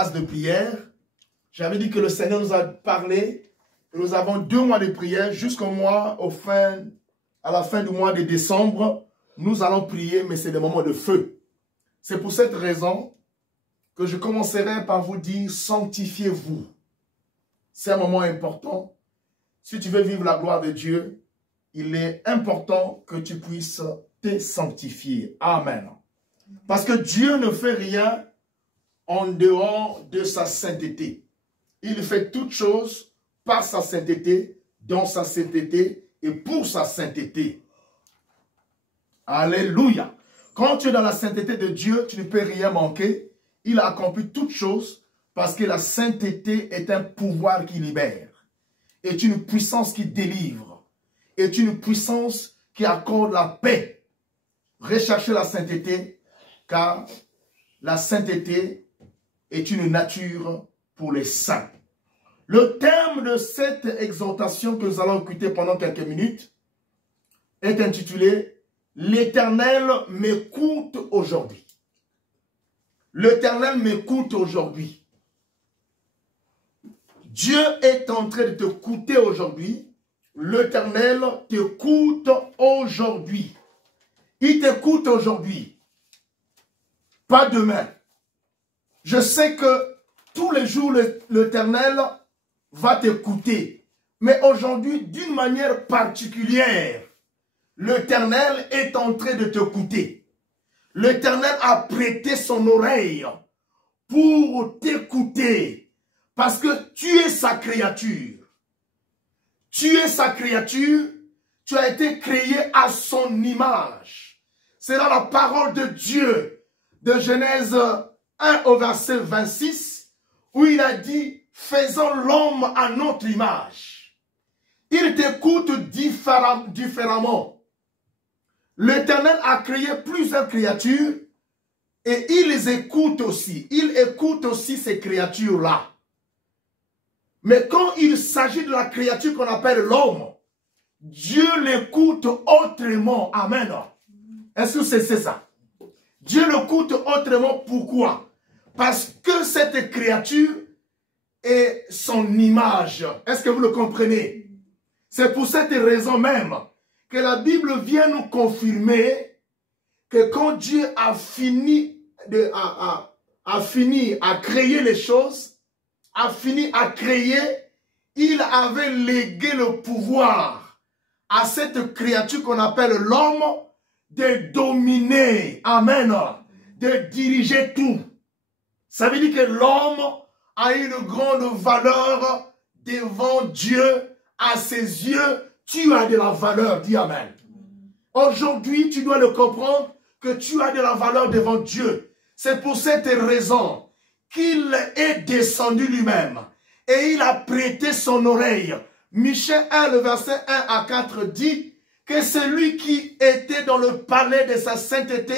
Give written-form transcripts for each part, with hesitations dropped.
phase de prière. J'avais dit que le Seigneur nous a parlé. Nous avons 2 mois de prière jusqu'au mois, à la fin du mois de décembre. Nous allons prier, mais c'est des moments de feu. C'est pour cette raison que je commencerai par vous dire, sanctifiez-vous. C'est un moment important. Si tu veux vivre la gloire de Dieu, il est important que tu puisses te sanctifier. Amen. Parce que Dieu ne fait rien en dehors de sa sainteté. Il fait toutes choses par sa sainteté, dans sa sainteté et pour sa sainteté. Alléluia. Quand tu es dans la sainteté de Dieu, tu ne peux rien manquer. Il a accompli toutes choses parce que la sainteté est un pouvoir qui libère. Est une puissance qui délivre. Est une puissance qui accorde la paix. Recherchez la sainteté, car la sainteté est une nature pour les saints. Le thème de cette exhortation que nous allons écouter pendant quelques minutes est intitulé « L'Éternel m'écoute aujourd'hui ». L'Éternel m'écoute aujourd'hui. Dieu est en train de t'écouter aujourd'hui. L'Éternel t'écoute aujourd'hui. Il t'écoute aujourd'hui. Pas demain. Je sais que tous les jours, l'Éternel va t'écouter. Mais aujourd'hui, d'une manière particulière, l'Éternel est en train de t'écouter. L'Éternel a prêté son oreille pour t'écouter. Parce que tu es sa créature. Tu es sa créature. Tu as été créé à son image. C'est dans la parole de Dieu de Genèse 1 au verset 26 où il a dit « Faisons l'homme à notre image ». Il t'écoute différemment. L'Éternel a créé plusieurs créatures et il les écoute aussi. Il écoute aussi ces créatures-là. Mais quand il s'agit de la créature qu'on appelle l'homme, Dieu l'écoute autrement. Amen. Est-ce que c'est ça? Dieu l'écoute autrement. Pourquoi? Parce que cette créature est son image. Est-ce que vous le comprenez? C'est pour cette raison même que la Bible vient nous confirmer que quand Dieu a fini à créer les choses, a fini à créer, il avait légué le pouvoir à cette créature qu'on appelle l'homme de dominer, amen, de diriger tout. Ça veut dire que l'homme a une grande valeur devant Dieu. À ses yeux, tu as de la valeur, dis amen. Aujourd'hui, tu dois le comprendre que tu as de la valeur devant Dieu. C'est pour cette raison qu'il est descendu lui-même et il a prêté son oreille. Michée 1, le verset 1 à 4 dit que celui qui était dans le palais de sa sainteté,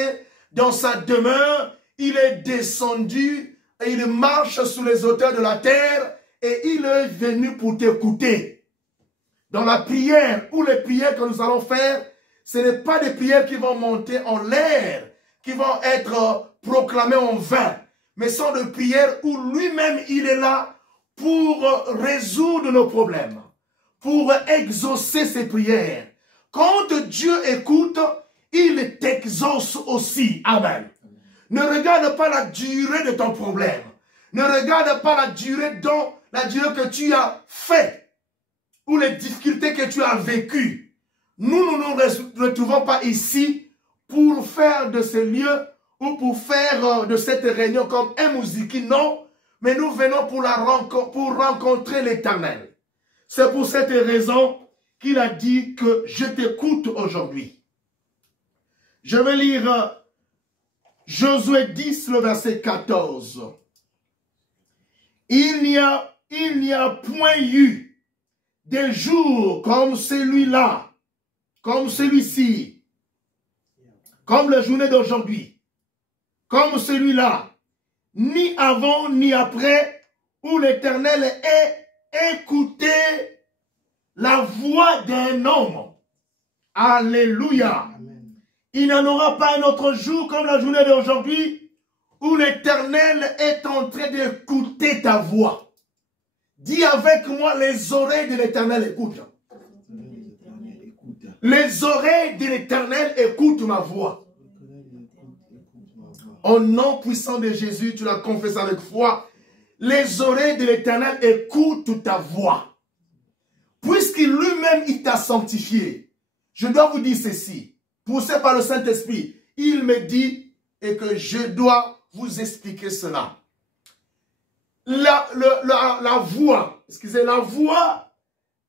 dans sa demeure, il est descendu et il marche sous les hauteurs de la terre et il est venu pour t'écouter. Dans la prière ou les prières que nous allons faire, ce n'est pas des prières qui vont monter en l'air, qui vont être proclamées en vain, mais sont des prières où lui-même il est là pour résoudre nos problèmes, pour exaucer ses prières. Quand Dieu écoute, il t'exauce aussi. Amen. Ne regarde pas la durée de ton problème. Ne regarde pas la durée que tu as fait ou les difficultés que tu as vécues. Nous ne nous retrouvons pas ici pour faire de ces lieux ou pour faire de cette réunion comme un musique, non, mais nous venons pour rencontrer l'Éternel. C'est pour cette raison qu'il a dit que je t'écoute aujourd'hui. Je vais lire Josué 10, le verset 14. Il n'y a point eu de jour comme celui-là, comme celui-ci, comme la journée d'aujourd'hui, comme celui-là, ni avant ni après, où l'Éternel ait écouté la voix d'un homme. Alléluia. Amen. Il n'y en aura pas un autre jour comme la journée d'aujourd'hui, où l'Éternel est en train d'écouter ta voix. Dis avec moi, les oreilles de l'Éternel écoutent. Les oreilles de l'Éternel écoutent ma voix. Au nom puissant de Jésus, tu l'as confessé avec foi. Les oreilles de l'Éternel écoutent ta voix. Puisqu'il lui-même, il t'a sanctifié. Je dois vous dire ceci. Poussé par le Saint-Esprit, il me dit et que je dois vous expliquer cela. La voix, excusez, la voix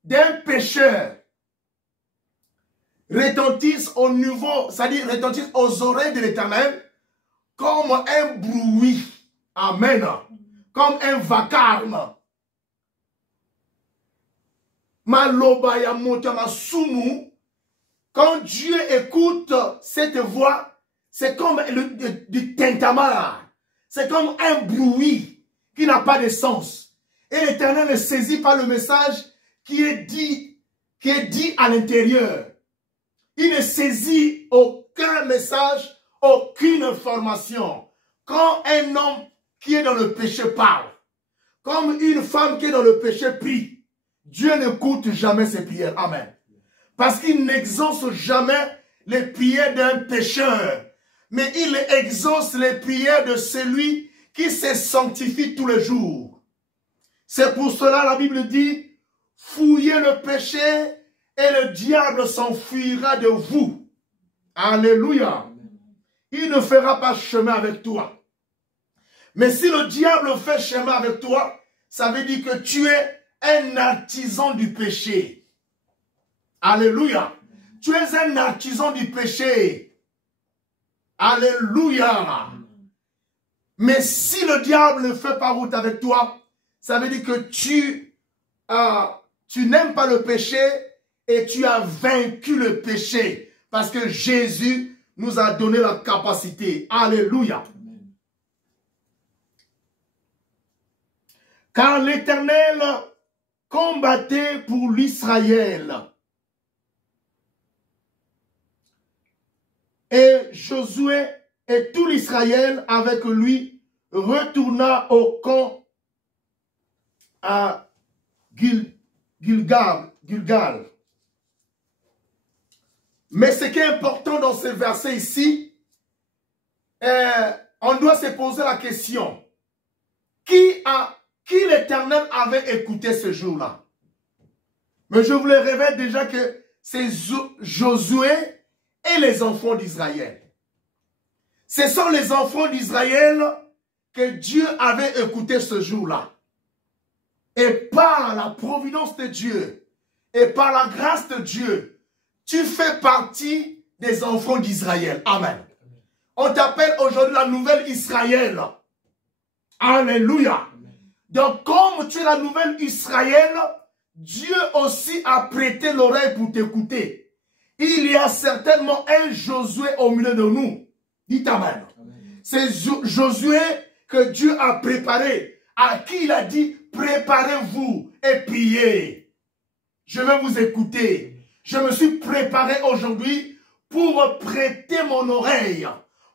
d'un pécheur retentisse au niveau, c'est-à-dire retentisse aux oreilles de l'Éternel comme un bruit. Amen. Comme un vacarme. Maloba ya motama sumu. Quand Dieu écoute cette voix, c'est comme du tintamarre. C'est comme un bruit qui n'a pas de sens. Et l'Éternel ne saisit pas le message qui est dit à l'intérieur. Il ne saisit aucun message, aucune information. Quand un homme qui est dans le péché parle, comme une femme qui est dans le péché prie, Dieu n'écoute jamais ses prières. Amen. Parce qu'il n'exauce jamais les prières d'un pécheur, mais il exauce les prières de celui qui se sanctifie tous les jours. C'est pour cela la Bible dit, fouillez le péché et le diable s'enfuira de vous. Alléluia. Il ne fera pas chemin avec toi. Mais si le diable fait chemin avec toi, ça veut dire que tu es un artisan du péché. Alléluia. Tu es un artisan du péché. Alléluia. Mais si le diable ne fait pas route avec toi, ça veut dire que tu n'aimes pas le péché et tu as vaincu le péché. Parce que Jésus nous a donné la capacité. Alléluia. Car l'Éternel combattait pour l'Israël. Et Josué et tout l'Israël avec lui retourna au camp à Gilgal. Mais ce qui est important dans ce verset ici, on doit se poser la question. Qui l'Éternel avait écouté ce jour-là? Mais je vous le révèle déjà que c'est Josué et les enfants d'Israël. Ce sont les enfants d'Israël que Dieu avait écouté ce jour-là. Et par la providence de Dieu et par la grâce de Dieu, tu fais partie des enfants d'Israël. Amen. On t'appelle aujourd'hui la nouvelle Israël. Alléluia. Donc comme tu es la nouvelle Israël, Dieu aussi a prêté l'oreille pour t'écouter. Il y a certainement un Josué au milieu de nous. Dites Amen. C'est Josué que Dieu a préparé, à qui il a dit, préparez-vous et priez. Je vais vous écouter. Je me suis préparé aujourd'hui pour prêter mon oreille,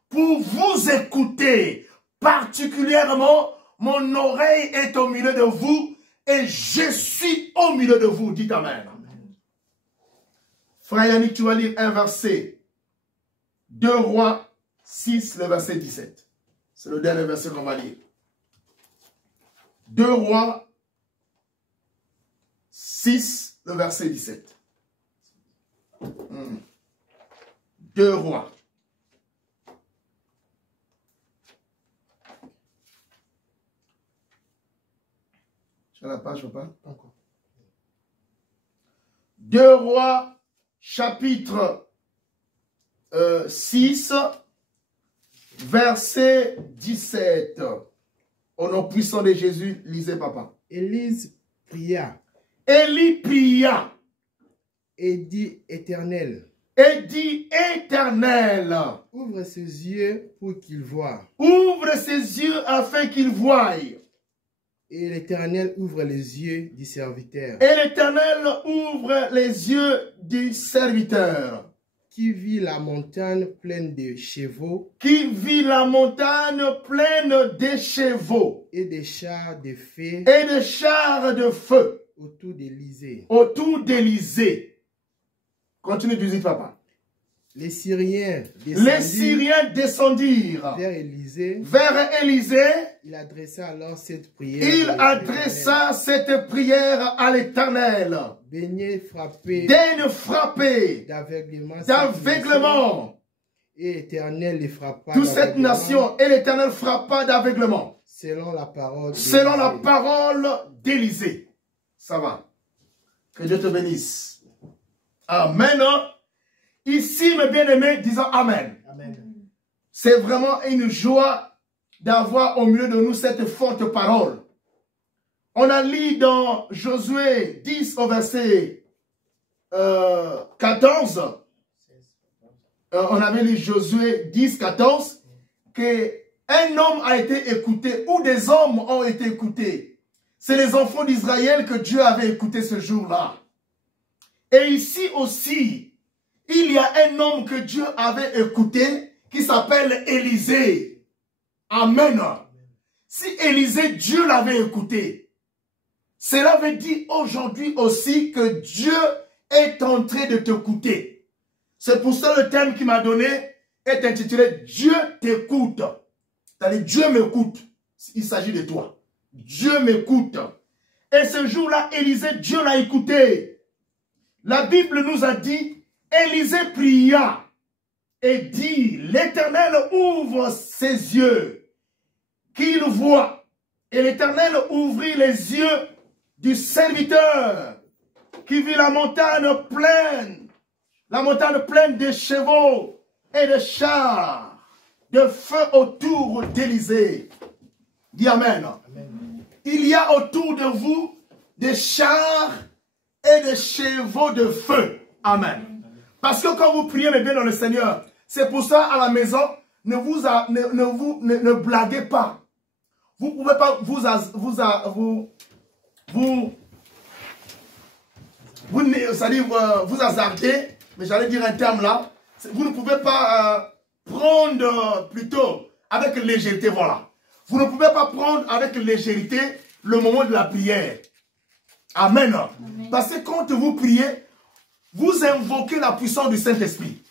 pour vous écouter. Particulièrement, mon oreille est au milieu de vous et je suis au milieu de vous. Dites Amen. Frère Yannick, tu vas lire un verset. 2 Rois 6, le verset 17. C'est le dernier verset qu'on va lire. 2 Rois 6, le verset 17. 2 Rois. Tu as la page ou pas? Encore. 2 Rois, chapitre 6, verset 17. Au nom puissant de Jésus, lisez, papa. Élise pria. Élie pria. Et dit, Éternel. Et dit, Éternel. Ouvre ses yeux pour qu'il voie. Ouvre ses yeux afin qu'il voie. Et l'Éternel ouvre les yeux du serviteur. Et l'Éternel ouvre les yeux du serviteur. qui vit la montagne pleine de chevaux qui vit la montagne pleine de chevaux et des chars de feu et de chars de feu autour d'Élysée. autour d'Élysée. Continue de dire, papa. Les Syriens descendirent vers Élysée. vers Élysée. Il adressa alors cette prière. Il adressa cette prière à l'Éternel. Daignez frapper d'aveuglement. Et l'Éternel les frappa Toute cette nation, et l'Éternel frappa d'aveuglement. Selon la parole d'Élysée. Ça va. Que Dieu te bénisse. Amen. Ici, mes bien-aimés, disons Amen. Amen. C'est vraiment une joie d'avoir au milieu de nous cette forte parole. On a lu dans Josué 10 au verset 14. On avait lu Josué 10, 14. Qu'un homme a été écouté, ou des hommes ont été écoutés. C'est les enfants d'Israël que Dieu avait écoutés ce jour-là. Et ici aussi, il y a un homme que Dieu avait écouté qui s'appelle Élisée. Amen. Si Élisée, Dieu l'avait écouté, cela veut dire aujourd'hui aussi que Dieu est en train de t'écouter. C'est pour ça le thème qu'il m'a donné est intitulé « Dieu t'écoute ». C'est-à-dire Dieu m'écoute. Il s'agit de toi. Dieu m'écoute. Et ce jour-là, Élisée, Dieu l'a écouté. La Bible nous a dit, Élisée pria et dit, l'Éternel ouvre ses yeux, qu'il voit. Et l'Éternel ouvrit les yeux du serviteur qui vit la montagne pleine de chevaux et de chars, de feu autour d'Élysée. Dis Amen. Amen. Il y a autour de vous des chars et des chevaux de feu. Amen. Parce que quand vous priez, mes bien dans le Seigneur, c'est pour ça à la maison, ne blaguez pas. Vous ne pouvez pas vous hasarder, mais j'allais dire un terme là. Vous ne pouvez pas prendre plutôt avec légèreté, voilà. Vous ne pouvez pas prendre avec légèreté le moment de la prière. Amen. Amen. Parce que quand vous priez, vous invoquez la puissance du Saint-Esprit.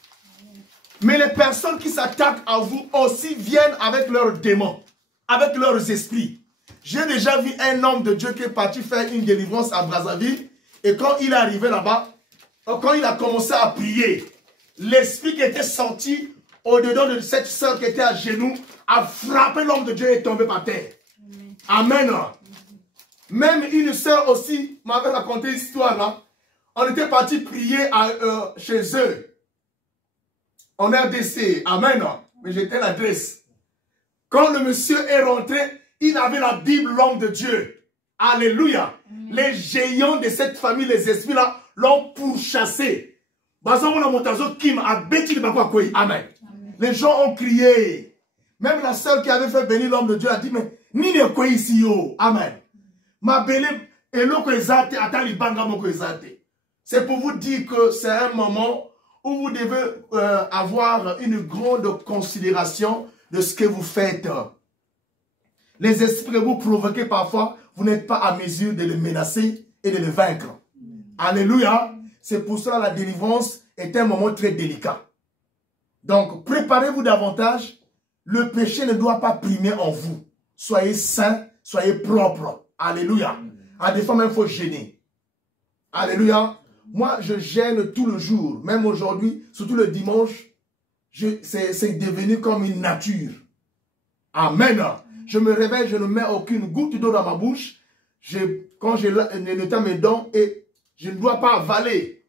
Mais les personnes qui s'attaquent à vous aussi viennent avec leurs démons, avec leurs esprits. J'ai déjà vu un homme de Dieu qui est parti faire une délivrance à Brazzaville. Et quand il est arrivé là-bas, quand il a commencé à prier, l'esprit qui était sorti au-dedans de cette sœur qui était à genoux a frappé l'homme de Dieu et est tombé par terre. Amen. Amen. Même une sœur aussi m'avait raconté une histoire là. On était parti prier chez eux. En RDC. Amen. Mais j'étais l'adresse. Quand le monsieur est rentré, il avait la Bible, l'homme de Dieu. Alléluia. Les géants de cette famille, les esprits là, l'ont pourchassé. Amen. Les gens ont crié. Même la sœur qui avait fait bénir l'homme de Dieu a dit, mais ni ne quoi ici, yo. Amen. Ma belle, et l'eau ezate, atali banga moko ezate. C'est pour vous dire que c'est un moment où vous devez avoir une grande considération de ce que vous faites. Les esprits que vous provoquez parfois, vous n'êtes pas à mesure de les menacer et de les vaincre. Alléluia. C'est pour cela que la délivrance est un moment très délicat. Donc, préparez-vous davantage. Le péché ne doit pas primer en vous. Soyez saints, soyez propres. Alléluia. À des fois, même, il faut gêner. Alléluia. Moi, je gêne tout le jour. Même aujourd'hui, surtout le dimanche, c'est devenu comme une nature. Amen. Je me réveille, je ne mets aucune goutte d'eau dans ma bouche. Quand je nettoie mes dents, et je ne dois pas avaler.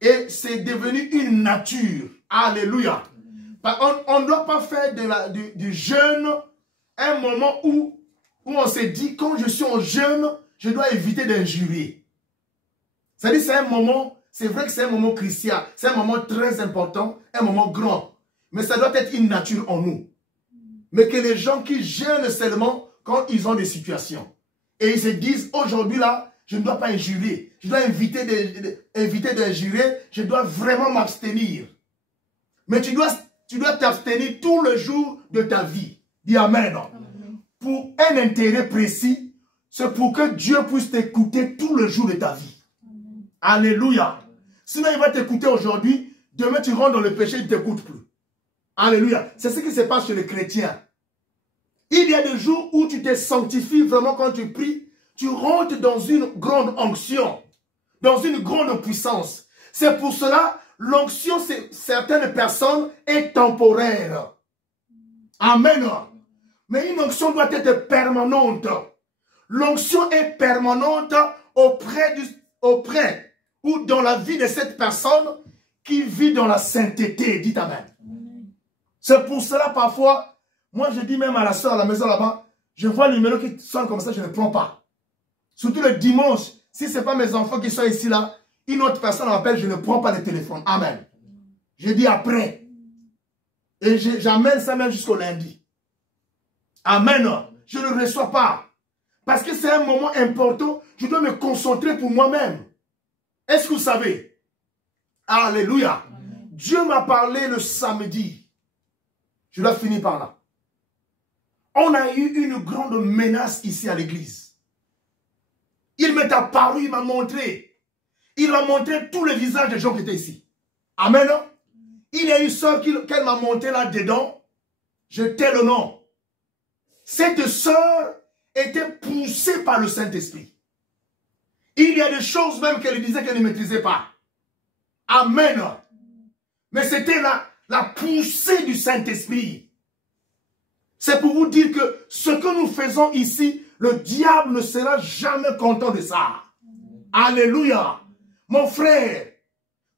Et c'est devenu une nature. Alléluia. On ne doit pas faire du jeûne un moment où on se dit, quand je suis en jeûne, je dois éviter d'injurier. C'est-à-dire, c'est un moment, c'est vrai que c'est un moment chrétien, c'est un moment très important, un moment grand. Mais ça doit être une nature en nous. Mais que les gens qui jeûnent seulement quand ils ont des situations. Et ils se disent, aujourd'hui là, je ne dois pas injurer. Je dois éviter d'injurer. Je dois vraiment m'abstenir. Mais tu dois t'abstenir tout le jour de ta vie. Dis Amen. Amen. Pour un intérêt précis, c'est pour que Dieu puisse t'écouter tout le jour de ta vie. Amen. Alléluia. Sinon, il va t'écouter aujourd'hui. Demain, tu rentres dans le péché, il ne t'écoute plus. Alléluia. C'est ce qui se passe chez les chrétiens. Il y a des jours où tu te sanctifies vraiment quand tu pries. Tu rentres dans une grande onction, dans une grande puissance. C'est pour cela, l'onction, certaines personnes, est temporaire. Amen. Mais une onction doit être permanente. L'onction est permanente auprès ou dans la vie de cette personne qui vit dans la sainteté. Dites Amen. C'est pour cela, parfois, moi je dis même à la soeur à la maison là-bas, je vois le numéro qui sonne comme ça, je ne prends pas. Surtout le dimanche, si ce n'est pas mes enfants qui sont ici là, une autre personne m'appelle, je ne prends pas le téléphone. Amen. Je dis après. Et j'amène ça même jusqu'au lundi. Amen. Je ne reçois pas. Parce que c'est un moment important, je dois me concentrer pour moi-même. Est-ce que vous savez? Alléluia. Amen. Dieu m'a parlé le samedi. Je dois finir par là. On a eu une grande menace ici à l'église. Il m'est apparu, il m'a montré. Il m'a montré tous les visages des gens qui étaient ici. Amen. Il y a une soeur qu'elle m'a montré là-dedans. Je tais le nom. Cette soeur était poussée par le Saint-Esprit. Il y a des choses même qu'elle disait qu'elle ne maîtrisait pas. Amen. Mais c'était la poussée du Saint-Esprit. C'est pour vous dire que ce que nous faisons ici, le diable ne sera jamais content de ça. Alléluia. Mon frère,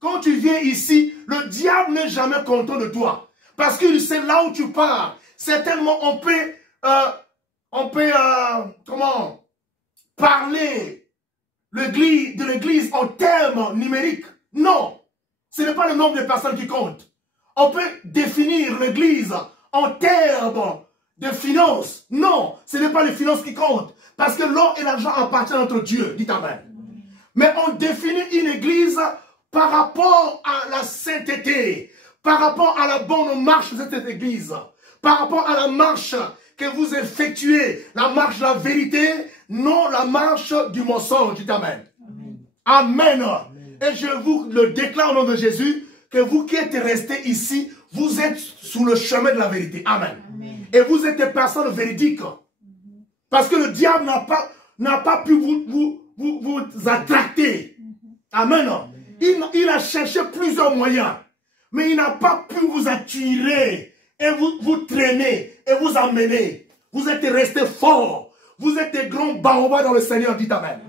quand tu viens ici, le diable n'est jamais content de toi. Parce qu'il sait là où tu pars. Certainement, on peut parler de l'église en termes numériques. Non, ce n'est pas le nombre de personnes qui compte. On peut définir l'église en termes de finances. Non, ce n'est pas les finances qui comptent. Parce que l'or et l'argent appartiennent à notre Dieu. Dites Amen. Mais on définit une église par rapport à la sainteté, par rapport à la bonne marche de cette église, par rapport à la marche que vous effectuez, la marche de la vérité, non la marche du mensonge. Dites Amen. Amen. Amen. Et je vous le déclare au nom de Jésus, que vous qui êtes restés ici, vous êtes sur le chemin de la vérité. Amen. Amen. Et vous êtes des personnes véridiques. Parce que le diable n'a pas pu vous attracter. Amen. Il a cherché plusieurs moyens. Mais il n'a pas pu vous attirer et vous traîner et vous amener. Vous êtes restés forts. Vous êtes des grands baobabs dans le Seigneur. Dites Amen.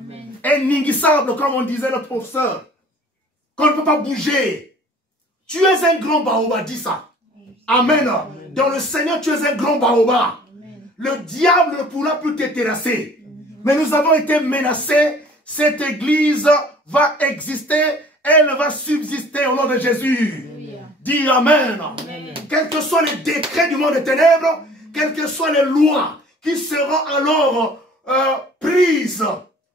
Ininguissables, comme on disait notre professeur. Qu'on ne peut pas bouger. Tu es un grand baobab, dis ça. Amen. Dans le Seigneur, tu es un grand baobab. Le diable ne pourra plus te terrasser. Mais nous avons été menacés. Cette église va exister. Elle va subsister au nom de Jésus. Dis Amen. Amen. Quels que soient les décrets du monde des ténèbres, quelles que soient les lois qui seront alors prises,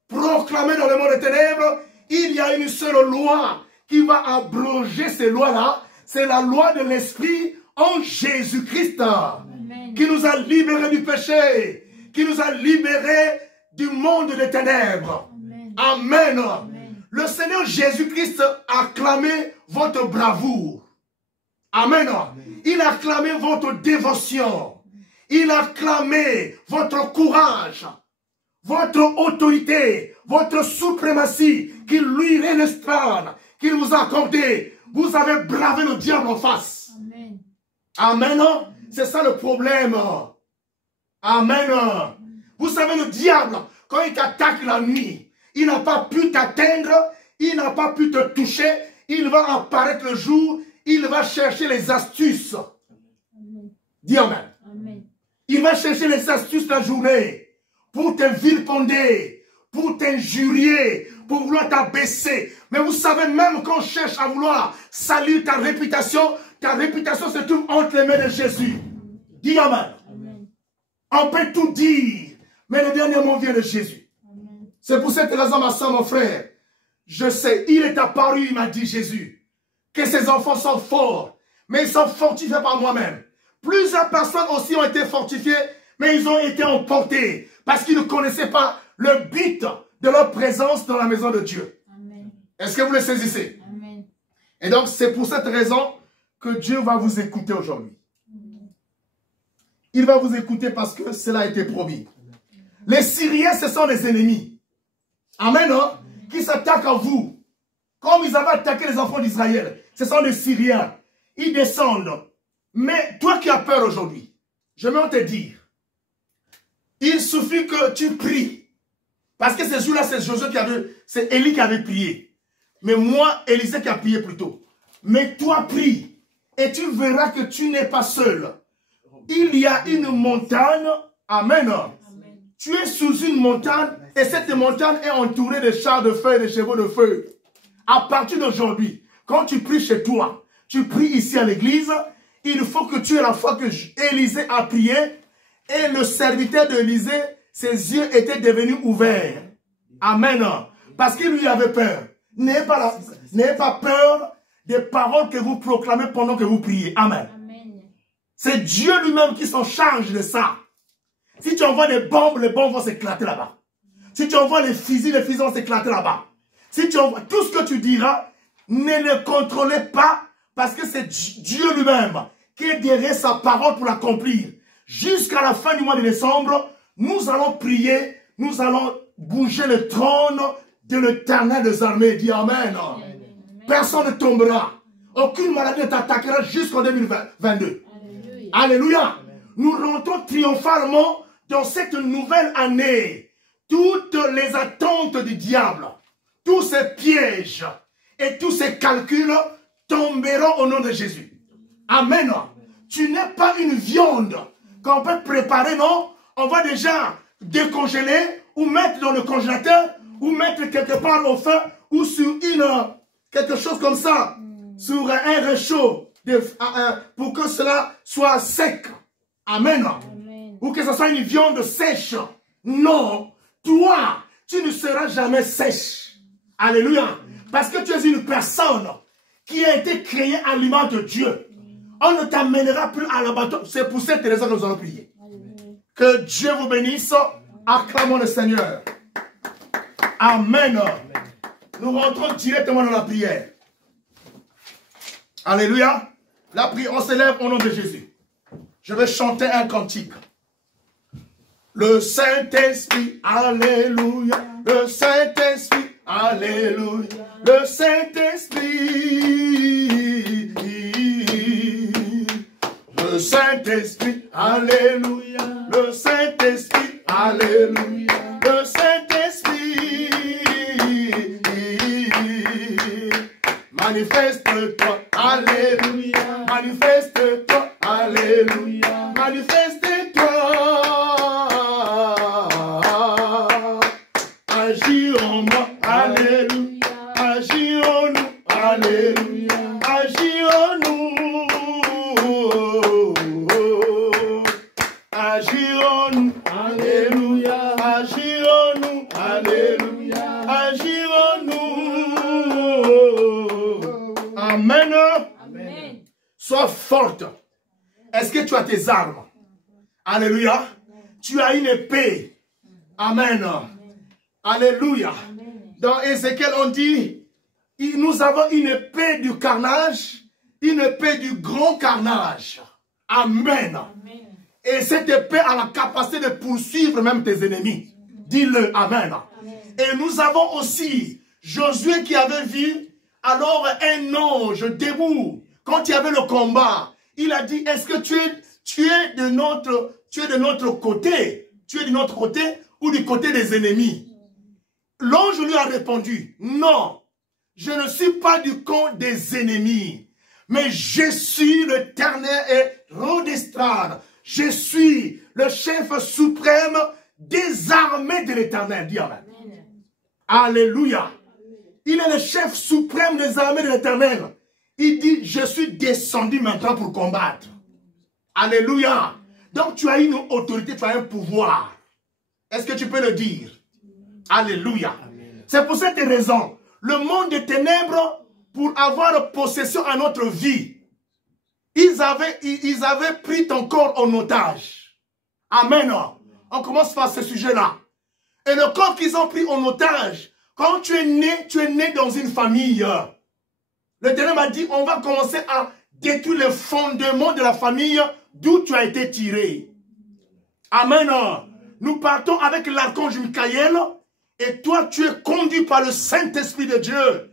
proclamées dans le monde des ténèbres, il y a une seule loi qui va abroger ces lois-là. C'est la loi de l'Esprit en Jésus-Christ, qui nous a libérés du péché, qui nous a libérés du monde des ténèbres. Amen. Amen. Le Seigneur Jésus-Christ a acclamé votre bravoure. Amen. Amen. Il a acclamé votre dévotion. Il a acclamé votre courage, votre autorité, votre suprématie qu'il lui restreint, qu'il vous a accordé. Vous avez bravé le diable en face. Amen. Amen. C'est ça le problème. Amen. Vous savez, le diable, quand il t'attaque la nuit, il n'a pas pu t'atteindre, il n'a pas pu te toucher, il va apparaître le jour, il va chercher les astuces. Amen. Dis Amen. Amen. Il va chercher les astuces la journée pour te vilipender, pour t'injurier, pour vouloir t'abaisser. Mais vous savez, même quand on cherche à vouloir salir ta réputation se trouve entre les mains de Jésus. Dis Amen. Amen. On peut tout dire, mais le dernier mot vient de Jésus. Amen. C'est pour cette raison, ma soeur, mon frère, je sais, il est apparu, il m'a dit Jésus, que ses enfants sont forts, mais ils sont fortifiés par moi-même. Plusieurs personnes aussi ont été fortifiées, mais ils ont été emportés parce qu'ils ne connaissaient pas le but de leur présence dans la maison de Dieu. Est-ce que vous le saisissez? Amen. Et donc, c'est pour cette raison que Dieu va vous écouter aujourd'hui. Il va vous écouter parce que cela a été promis. Les Syriens, ce sont des ennemis. Amen, hein? Qui s'attaquent à vous. Comme ils avaient attaqué les enfants d'Israël. Ce sont des Syriens. Ils descendent. Mais toi qui as peur aujourd'hui, je vais te dire, il suffit que tu pries. Parce que ce jour-là, c'est Josué qui avait, c'est Élie qui avait prié. Mais moi, Élisée qui a prié plutôt. Mais toi, prie. Et tu verras que tu n'es pas seul. Il y a une montagne. Amen. Tu es sous une montagne. Et cette montagne est entourée de chars de feu et de chevaux de feu. À partir d'aujourd'hui, quand tu pries chez toi, tu pries ici à l'église, il faut que tu aies la foi que Élisée a prié. Et le serviteur d'Élisée, ses yeux étaient devenus ouverts. Amen. Parce qu'il lui avait peur. N'ayez pas peur des paroles que vous proclamez pendant que vous priez. Amen. C'est Dieu lui-même qui s'en charge de ça. Si tu envoies des bombes, les bombes vont s'éclater là-bas. Si tu envoies les fusils vont s'éclater là-bas. Si tu envoies tout ce que tu diras, ne le contrôlez pas parce que c'est Dieu lui-même qui est derrière sa parole pour l'accomplir. Jusqu'à la fin du mois de décembre, nous allons prier, nous allons bouger le trône de l'Éternel des armées. Dis Amen. Personne ne tombera. Aucune maladie ne t'attaquera jusqu'en 2022. Alléluia. Nous rentrons triomphalement dans cette nouvelle année. Toutes les attentes du diable, tous ces pièges et tous ces calculs tomberont au nom de Jésus. Amen. Tu n'es pas une viande qu'on peut préparer, non? On va déjà décongeler ou mettre dans le congélateur ou mettre quelque part au feu ou sur quelque chose comme ça, sur un réchaud pour que cela soit sec. Amen. Amen. Ou que ce soit une viande sèche. Non, toi, tu ne seras jamais sèche. Alléluia. Parce que tu es une personne qui a été créée à l'image de Dieu. On ne t'amènera plus à l'abattoir. C'est pour cette raison que nous allons prier. Que Dieu vous bénisse. Acclamons le Seigneur. Amen. Nous rentrons directement dans la prière. Alléluia. La prière, on s'élève au nom de Jésus. Je vais chanter un cantique. Le Saint-Esprit, alléluia. Le Saint-Esprit, alléluia. Le Saint-Esprit. Le Saint-Esprit, alléluia. Le Saint-Esprit, alléluia. Le Saint-Esprit. Manifeste-toi, alléluia. Manifeste-toi, alléluia. Manifeste-toi. Agis en moi, alléluia. Agis en nous, alléluia. Agis en nous. Agis en nous, alléluia. Agis en nous, alléluia. Agis en nous. Amen. Amen. Sois forte. Est-ce que tu as tes armes? Alléluia. Tu as une épée. Amen. Alléluia. Dans Ézéchiel, on dit, nous avons une épée du carnage, une épée du grand carnage. Amen. Et cette épée a la capacité de poursuivre même tes ennemis. Dis-le. Amen. Et nous avons aussi Josué qui avait vu alors un ange debout. Quand il y avait le combat, il a dit, est-ce que tu es de notre côté? Tu es de notre côté ou du côté des ennemis? L'ange lui a répondu, non, je ne suis pas du camp des ennemis, mais je suis l'Éternel et roi d'estrade. Je suis le chef suprême des armées de l'Éternel. Dis Amen. Alléluia. Il est le chef suprême des armées de l'Éternel. Il dit, je suis descendu maintenant pour combattre. Alléluia. Donc tu as une autorité, tu as un pouvoir. Est-ce que tu peux le dire? Alléluia. C'est pour cette raison, le monde des ténèbres, pour avoir possession à notre vie, ils avaient pris ton corps en otage. Amen. On commence par ce sujet-là. Et le corps qu'ils ont pris en otage, quand tu es né dans une famille. L'Éternel m'a dit, on va commencer à détruire les fondements de la famille d'où tu as été tiré. Amen. Nous partons avec l'archange Michael et toi, tu es conduit par le Saint-Esprit de Dieu.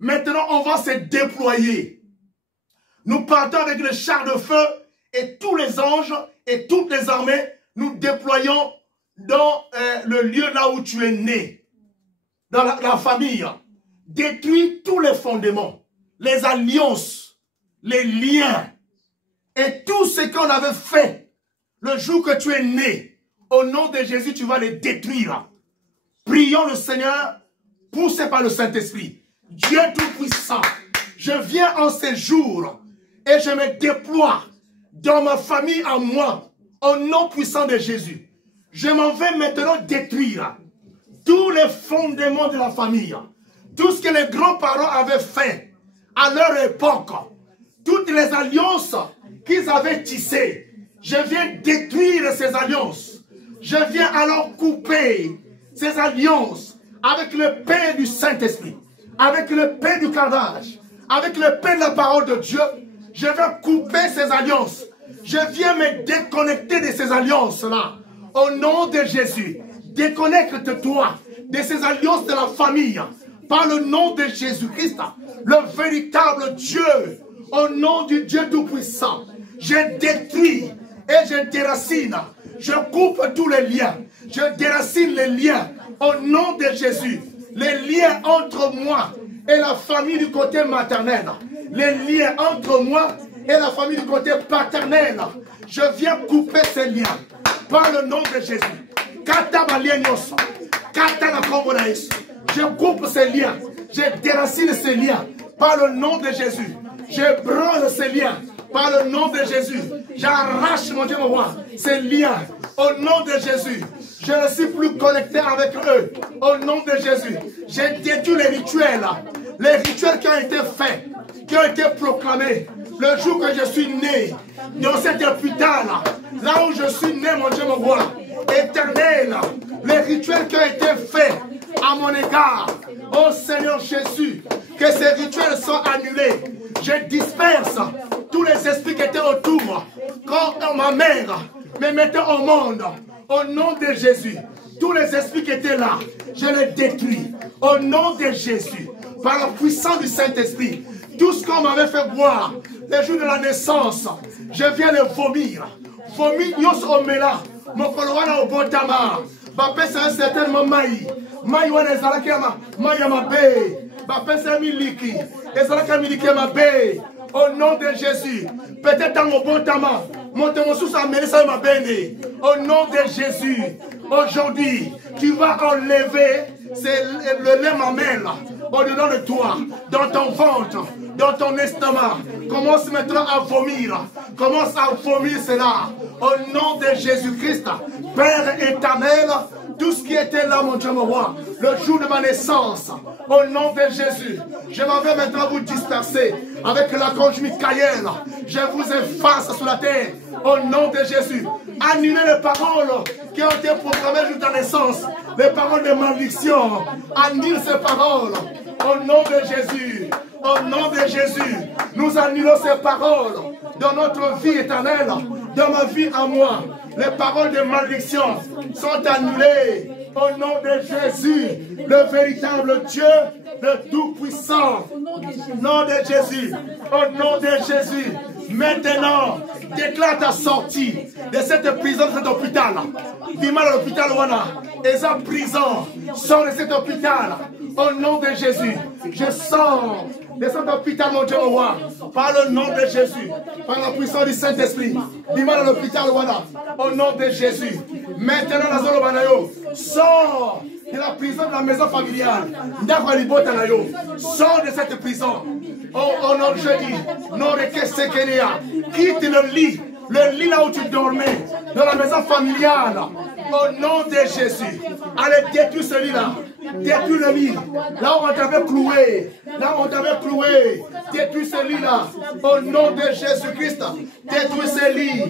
Maintenant, on va se déployer. Nous partons avec le char de feu et tous les anges et toutes les armées, nous déployons dans le lieu là où tu es né, dans la famille. Détruis tous les fondements, les alliances, les liens et tout ce qu'on avait fait le jour que tu es né. Au nom de Jésus, tu vas les détruire. Prions le Seigneur, poussé par le Saint-Esprit. Dieu Tout-Puissant, je viens en ces jours et je me déploie dans ma famille à moi, au nom puissant de Jésus. Je m'en vais maintenant détruire tous les fondements de la famille, tout ce que les grands-parents avaient fait à leur époque, toutes les alliances qu'ils avaient tissées. Je viens détruire ces alliances. Je viens alors couper ces alliances avec le pain du Saint-Esprit, avec le pain du carnage, avec le pain de la parole de Dieu. Je vais couper ces alliances. Je viens me déconnecter de ces alliances-là. Au nom de Jésus, déconnecte-toi de ces alliances de la famille. Par le nom de Jésus-Christ, le véritable Dieu. Au nom du Dieu Tout-Puissant, je détruis et je déracine. Je coupe tous les liens. Je déracine les liens. Au nom de Jésus, les liens entre moi et la famille du côté maternel. Les liens entre moi et la famille du côté paternel. Je viens couper ces liens. Par le nom de Jésus. Je coupe ces liens. Je déracine ces liens. Par le nom de Jésus. Je branle ces liens. Par le nom de Jésus. J'arrache, mon Dieu, mon roi, ces liens. Au nom de Jésus. Je ne suis plus connecté avec eux. Au nom de Jésus. J'ai détruit les rituels. Les rituels qui ont été faits, qui ont été proclamés le jour que je suis né dans cet hôpital, là où je suis né, mon Dieu, mon roi, éternel. Les rituels qui ont été faits à mon égard, ô Seigneur Jésus, que ces rituels soient annulés. Je disperse tous les esprits qui étaient autour. Quand ma mère me mettait au monde, au nom de Jésus, tous les esprits qui étaient là, je les détruis. Au nom de Jésus, par la puissance du Saint-Esprit, tout ce qu'on m'avait fait boire les jours de la naissance, je viens le vomir. Vomir, yos omela, mokolowana obotama. Bapesa certainement maï. Maï wana ezalakama, maïama be. Bapesa miliki, ezalaka miliki ma be. Au nom de Jésus, peut-être en obotama, montemosous amelesa ma bene. Au nom de Jésus, aujourd'hui, tu vas enlever le lait mamelle au-dedans de toi, dans ton ventre, dans ton estomac. Commence maintenant à vomir. Commence à vomir cela. Au nom de Jésus-Christ, Père éternel, tout ce qui était là, mon Dieu, mon roi, le jour de ma naissance, au nom de Jésus, je m'en vais maintenant vous disperser avec l'archange Michael. Je vous efface sur la terre, au nom de Jésus. Annulez les paroles qui ont été proclamées le jour de ta naissance, les paroles de malédiction. Annule ces paroles, au nom de Jésus. Au nom de Jésus, nous annulons ces paroles dans notre vie éternelle, dans ma vie à moi. Les paroles de malédiction sont annulées au nom de Jésus, le véritable Dieu, le Tout-Puissant. Au nom de Jésus, au nom de Jésus. Maintenant, déclare ta sortie de cette prison, de cet hôpital. Dis-moi à l'hôpital, et sa prison, sors de cet hôpital. Au nom de Jésus, je sors de cet hôpital, mon Dieu, mon roi, par le nom de Jésus, par la puissance du Saint-Esprit. Dis-moi à l'hôpital, au nom de Jésus. Maintenant, la zone Banayo, sors de la prison de la maison familiale. Sors de cette prison. Oh non, je dis, non, quitte le lit là où tu dormais, dans la maison familiale. Au nom de Jésus. Allez, détruis ce lit-là. Détruis le lit. Là où on t'avait cloué. Là où on t'avait cloué. Détruis ce lit-là. Au nom de Jésus-Christ. Détruis ce lit.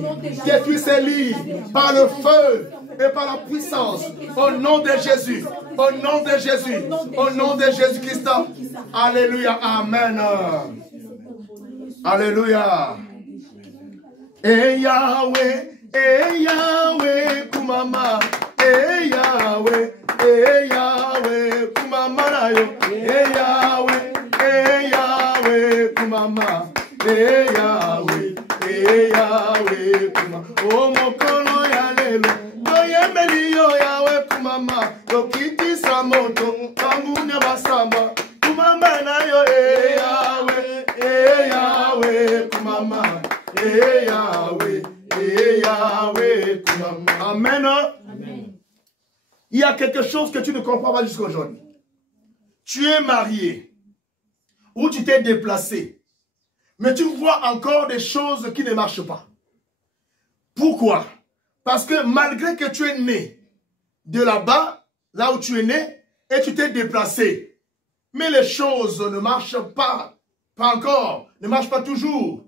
Détruis ce lit. Par le feu et par la puissance. Au nom de Jésus. Au nom de Jésus. Au nom de Jésus-Christ. Alléluia. Amen. Alléluia. Et Yahweh, kumama. Et Yahweh, kumama na yo. Et Yahweh, kumama. Et Yahweh, kumama. Oh mokono ya lelo. Doyembeli yo Yahweh kumama. Yo kiti samoto, kamunya basamba. Kumama na yo. Yahweh, kumama. Yahweh, kumama. Amen. Amen. Il y a quelque chose que tu ne comprends pas jusqu'à aujourd'hui. Tu es marié ou tu t'es déplacé, mais tu vois encore des choses qui ne marchent pas. Pourquoi? Parce que malgré que tu es né de là-bas, là où tu es né, et tu t'es déplacé, mais les choses ne marchent pas encore, ne marchent pas toujours.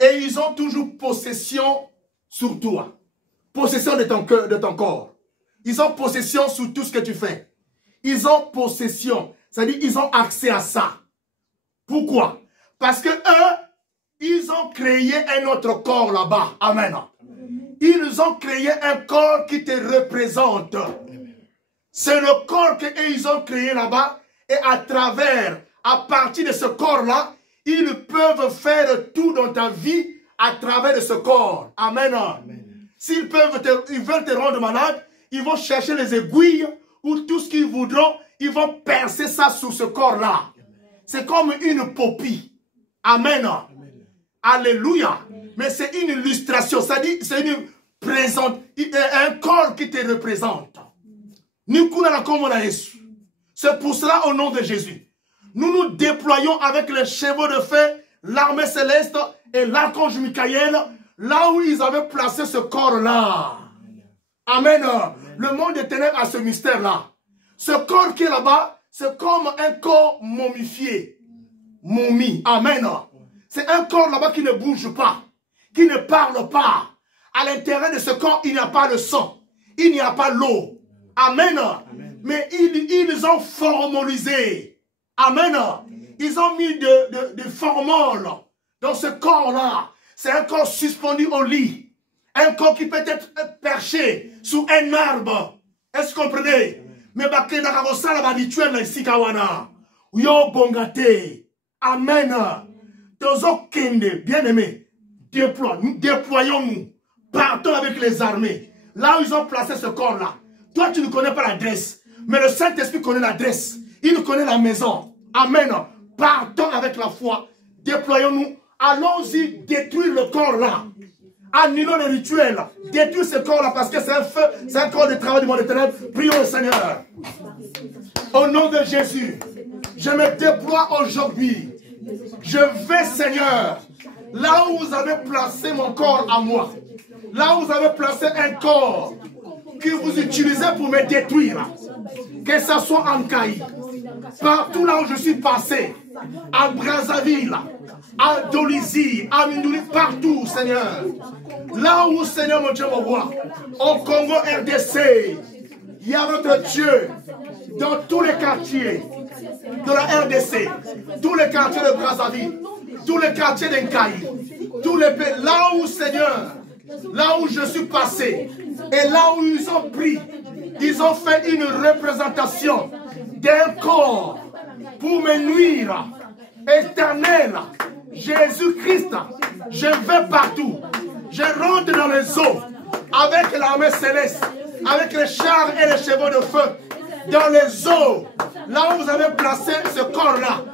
Et ils ont toujours possession sur toi. Possession de ton cœur, de ton corps. Ils ont possession sur tout ce que tu fais. Ils ont possession. C'est-à-dire ils ont accès à ça. Pourquoi? Parce que eux, ils ont créé un autre corps là-bas. Amen. Ils ont créé un corps qui te représente. C'est le corps qu'ils ont créé là-bas. Et à partir de ce corps-là, ils peuvent faire tout dans ta vie à travers de ce corps. Amen. S'ils veulent te rendre malade, ils vont chercher les aiguilles ou tout ce qu'ils voudront, ils vont percer ça sur ce corps-là. C'est comme une copie. Amen. Alléluia. Mais c'est une illustration, c'est-à-dire c'est un corps qui te représente. C'est pour cela, au nom de Jésus, nous nous déployons avec les chevaux de feu, l'armée céleste et l'archange Michael, là où ils avaient placé ce corps-là. Amen. Le monde des ténèbres a ce mystère-là. Ce corps qui est là-bas, c'est comme un corps momifié. Momie. Amen. C'est un corps là-bas qui ne bouge pas, qui ne parle pas. À l'intérieur de ce corps, il n'y a pas le sang, il n'y a pas l'eau. Amen. Mais ils ont formalisé. Amen. Ils ont mis de formules dans ce corps-là. C'est un corps suspendu au lit. Un corps qui peut être perché sous un arbre. Est-ce que vous comprenez? Mais Amen. Bien aimé, déployons-nous. Partons avec les armées. Là où ils ont placé ce corps-là. Toi, tu ne connais pas l'adresse. Mais le Saint-Esprit connaît l'adresse. Il connaît la maison. Amen. Partons avec la foi. Déployons-nous. Allons-y détruire le corps-là. Annulons les rituels. Détruire ce corps-là parce que c'est un feu. C'est un corps de travail du monde éternel. Prions le Seigneur. Au nom de Jésus, je me déploie aujourd'hui. Je vais, Seigneur, là où vous avez placé mon corps à moi. Là où vous avez placé un corps que vous utilisez pour me détruire. Que ce soit en Caï, partout là où je suis passé, à Brazzaville, à Dolisie, à Mindouli, partout, Seigneur. Là où, Seigneur, mon Dieu, me voit, au Congo RDC, il y a notre Dieu dans tous les quartiers de la RDC, tous les quartiers de Brazzaville, tous les quartiers d'Encaï, tous les pays, là où, Seigneur, là où je suis passé, et là où ils ont pris, ils ont fait une représentation d'un corps pour me nuire. Éternel, Jésus-Christ, je vais partout. Je rentre dans les eaux avec l'armée céleste, avec les chars et les chevaux de feu. Dans les eaux, là où vous avez placé ce corps-là,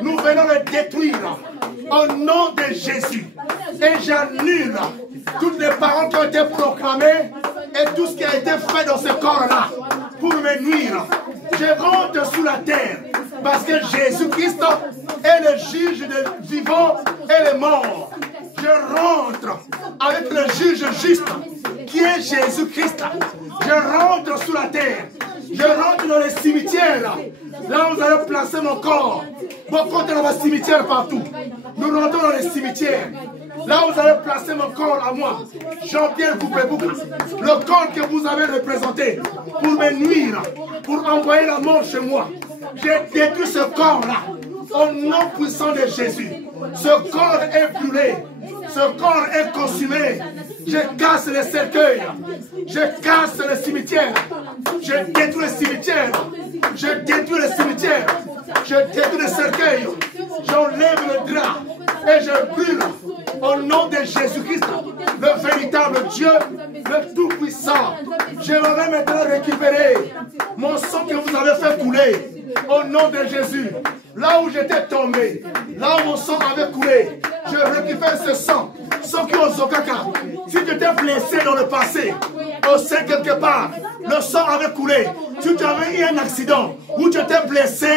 nous venons le détruire au nom de Jésus. Et j'annule toutes les paroles qui ont été proclamées et tout ce qui a été fait dans ce corps-là pour me nuire. Je rentre sous la terre parce que Jésus-Christ est le juge des vivants et des morts. Je rentre avec le juge juste qui est Jésus-Christ. Je rentre sous la terre. Je rentre dans les cimetières. Là où vous allez placer mon corps. Mon corps est dans les cimetières partout. Nous rentrons dans les cimetières. Là où vous allez placer mon corps à moi. Jean-Pierre Coupé-Bouka. Le corps que vous avez représenté pour me nuire, pour envoyer la mort chez moi. J'ai détruit ce corps-là. Au nom puissant de Jésus. Ce corps est brûlé. Ce corps est consumé. Je casse les cercueils. Je casse les cimetières. Je détruis les cimetières. Je détruis les cimetières. Je détruis les cercueils. J'enlève le drap. Et je brûle. Au nom de Jésus-Christ, le véritable Dieu, le Tout-Puissant. Je vais maintenant récupérer mon sang que vous avez fait couler. Au nom de Jésus. Là où j'étais tombé, là où mon sang avait coulé, je récupère ce sang. Sang qui est au Zokaka. Si tu étais blessé dans le passé, au sein quelque part, le sang avait coulé. Si tu avais eu un accident où tu étais blessé,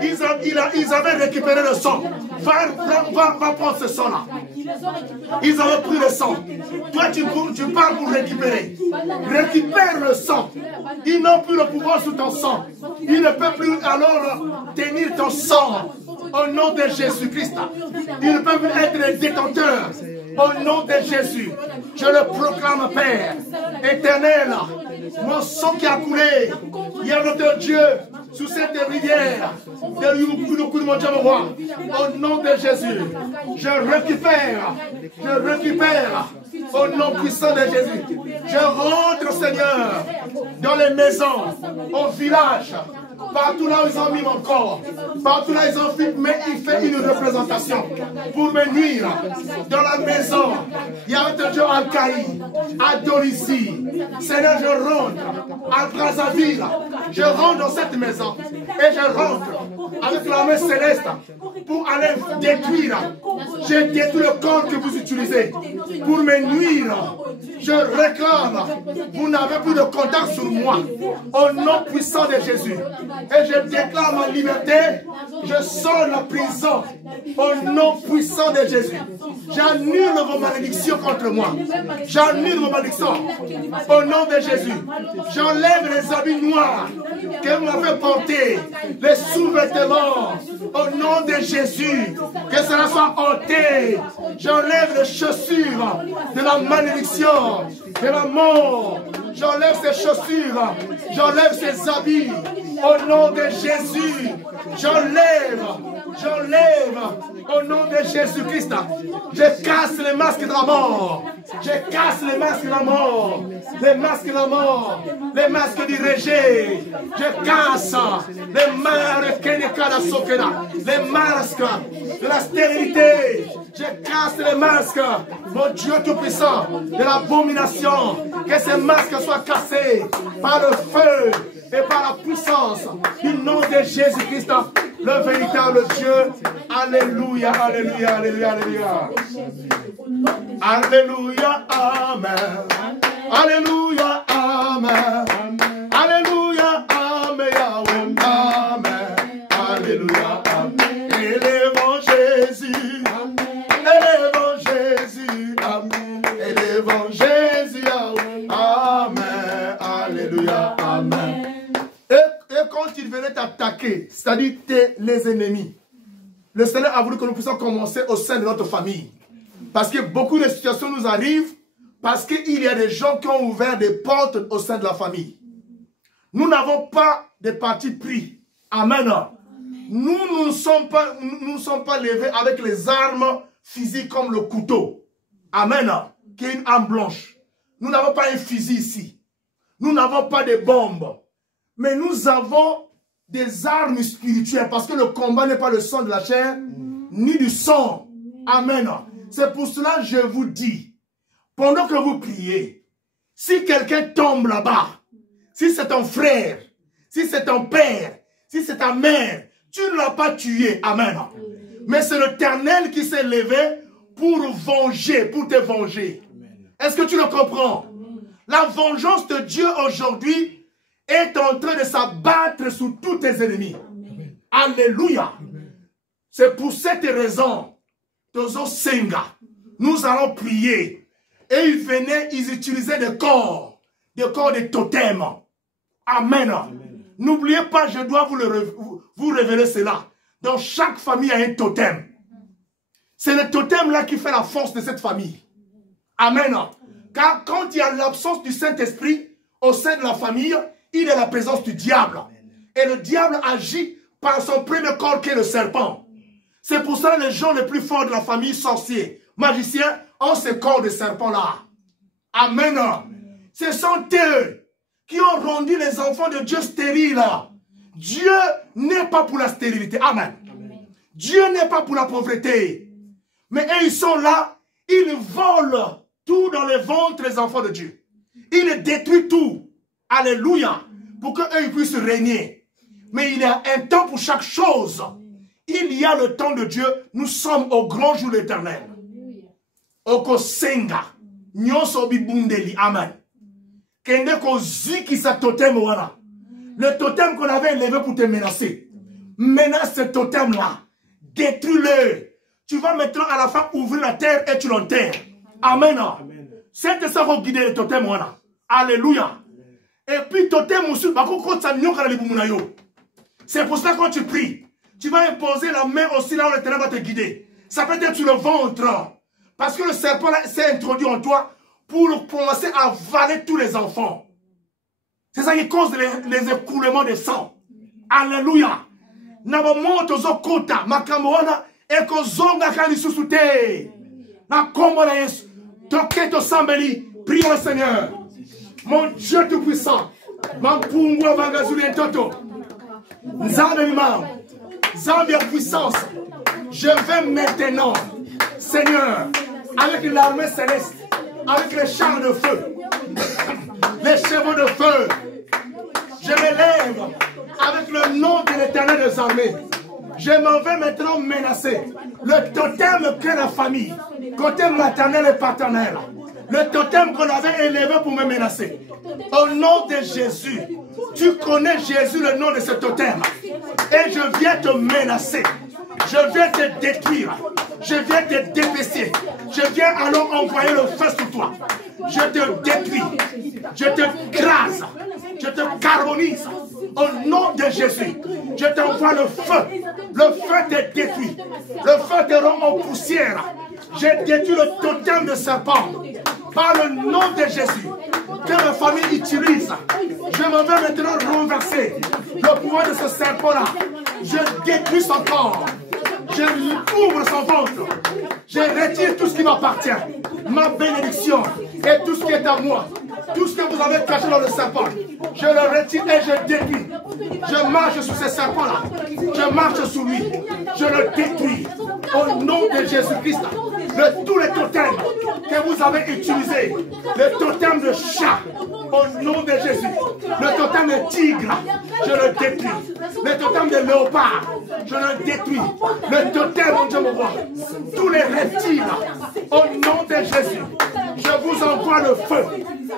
ils avaient récupéré le sang. Va prendre ce sang-là. Ils avaient pris le sang. Toi, tu parles pour récupérer. Récupère le sang. Ils n'ont plus le pouvoir sur ton sang. Ils ne peuvent plus alors tenir ton sang. Au nom de Jésus-Christ. Ils ne peuvent être les détenteurs. Au nom de Jésus. Je le proclame, Père éternel. Mon sang qui a coulé. Il y a notre Dieu sous cette rivière. Au nom de Jésus. Je récupère. Au nom puissant de Jésus. Je rentre, Seigneur, dans les maisons, au village. Partout là où ils ont mis mon corps, partout là où ils ont fait une représentation pour me nuire. Dans la maison, il y a un Dieu à Caï, à Dorissi. Seigneur, je rentre à Brazzaville. Je rentre dans cette maison et je rentre avec la main céleste pour aller détruire. J'ai détruit le corps que vous utilisez pour me nuire. Je réclame, vous n'avez plus de contact sur moi. Au nom puissant de Jésus. Et je déclare ma liberté. Je sors de la prison. Au nom puissant de Jésus. J'annule vos malédictions contre moi. J'annule vos malédictions. Au nom de Jésus. J'enlève les habits noirs que vous m'avez portés. Les sous-vêtements. Au nom de Jésus. Que cela soit ôté. J'enlève les chaussures de la malédiction, de la mort. J'enlève ces chaussures. J'enlève ces habits. Au nom de Jésus. J'enlève. Au nom de Jésus-Christ. Je casse les masques de la mort. Je casse les masques de la mort. Les masques de la mort. Les masques du rejet. Je casse les masques de la stérilité. Je casse les masques. Mon Dieu Tout-Puissant. De l'abomination. Que ces masques soient cassés par le feu et par la puissance du nom de Jésus-Christ, le véritable Dieu. Alléluia, alléluia, alléluia, alléluia. Alléluia, amen. Alléluia, amen. Alléluia, amen, Yahweh, amen. Alléluia, amen. Élevons Jésus. Élevons Jésus, amen. Élevons Jésus, Yahweh, amen. Alléluia, amen. Et quand ils venaient t'attaquer, c'est-à-dire les ennemis, le Seigneur a voulu que nous puissions commencer au sein de notre famille. Parce que beaucoup de situations nous arrivent parce qu'il y a des gens qui ont ouvert des portes au sein de la famille. Nous n'avons pas de parti pris. Amen. Nous ne sommes pas levés avec les armes physiques comme le couteau. Amen. Qui est une arme blanche. Nous n'avons pas un fusil ici. Nous n'avons pas de bombes. Mais nous avons des armes spirituelles parce que le combat n'est pas le sang de la chair ni du sang. Amen. C'est pour cela que je vous dis, pendant que vous priez, si quelqu'un tombe là-bas, si c'est ton frère, si c'est ton père, si c'est ta mère, tu ne l'as pas tué. Amen. Mais c'est l'Éternel qui s'est levé pour venger, pour te venger. Est-ce que tu le comprends? La vengeance de Dieu aujourd'hui est en train de s'abattre sur tous tes ennemis. Amen. Alléluia. C'est pour cette raison, nous allons prier Et ils venaient, ils utilisaient des corps de totems. Amen. N'oubliez pas, je dois vous révéler cela. Dans chaque famille, il y a un totem. C'est le totem-là qui fait la force de cette famille. Amen. Car quand il y a l'absence du Saint-Esprit au sein de la famille, il y a la présence du diable. Et le diable agit par son premier corps qui est le serpent. C'est pour ça que les gens les plus forts de la famille, sorciers, magiciens, ont ce corps de serpent-là. Amen. Ce sont eux qui ont rendu les enfants de Dieu stériles. Dieu n'est pas pour la stérilité. Amen. Dieu n'est pas pour la pauvreté. Mais eux, ils sont là, ils volent tout dans les ventres des enfants de Dieu. Ils détruisent tout. Alléluia. Pour qu'eux, ils puissent régner. Mais il y a un temps pour chaque chose. Il y a le temps de Dieu. Nous sommes au grand jour éternel. Okosenga. Nyoso bibundeli. Amen. Kende ko ziki sa totem wana. Le totem qu'on avait élevé pour te menacer. Menace ce totem-là. Détruis-le. Tu vas maintenant à la fin ouvrir la terre et tu l'enterres. Amen. C'est ça qu'on guide le totem wana. Alléluia. Et puis totem aussi. C'est pour ça que quand tu pries, tu vas imposer la main aussi là où le ténèbre va te guider. Ça peut être sur le ventre. Parce que le serpent s'est introduit en toi pour commencer à avaler tous les enfants. C'est ça qui cause les écoulements de sang. Alléluia. Nabamoto zokota makamwana eko zonga kali susute. Na kombo na Yesu. Toketo sambeli. Prie le Seigneur. Mon Dieu tout-puissant. Mampungwa vangazuli entoto. Nzambe mimam. Nzambe en puissance. Je vais maintenant, Seigneur, avec l'armée céleste, avec les chars de feu, les chevaux de feu, je m'élève avec le nom de l'Éternel des armées. Je m'en vais maintenant menacer le totem que la famille, côté maternel et paternel, le totem qu'on avait élevé pour me menacer. Au nom de Jésus, tu connais Jésus, le nom de ce totem, et je viens te menacer. Je viens te détruire. Je viens te dépêcher. Je viens alors envoyer le feu sur toi. Je te détruis. Je te crase. Je te carbonise. Au nom de Jésus, je t'envoie le feu. Le feu te détruit. Le feu te rend en poussière. J'ai détruit le totem de serpent. Par le nom de Jésus, que ma famille utilise. Je me vais maintenant renverser le pouvoir de ce serpent-là. Je détruis son corps. Je ouvre son ventre. Je retire tout ce qui m'appartient. Ma bénédiction et tout ce qui est à moi. Tout ce que vous avez caché dans le serpent. Je le retire et je détruis. Je marche sur ce serpent-là. Je marche sur lui. Je le détruis. Au nom de Jésus-Christ. De tous les totems que vous avez utilisés. Le totem de chat. Au nom de Jésus. Le totem de tigre. Je le détruis. Le totem de léopard. Je le détruis. Le totem, mon Dieu, me voit. Tous les reptiles. Au nom de Jésus. Je vous envoie le feu.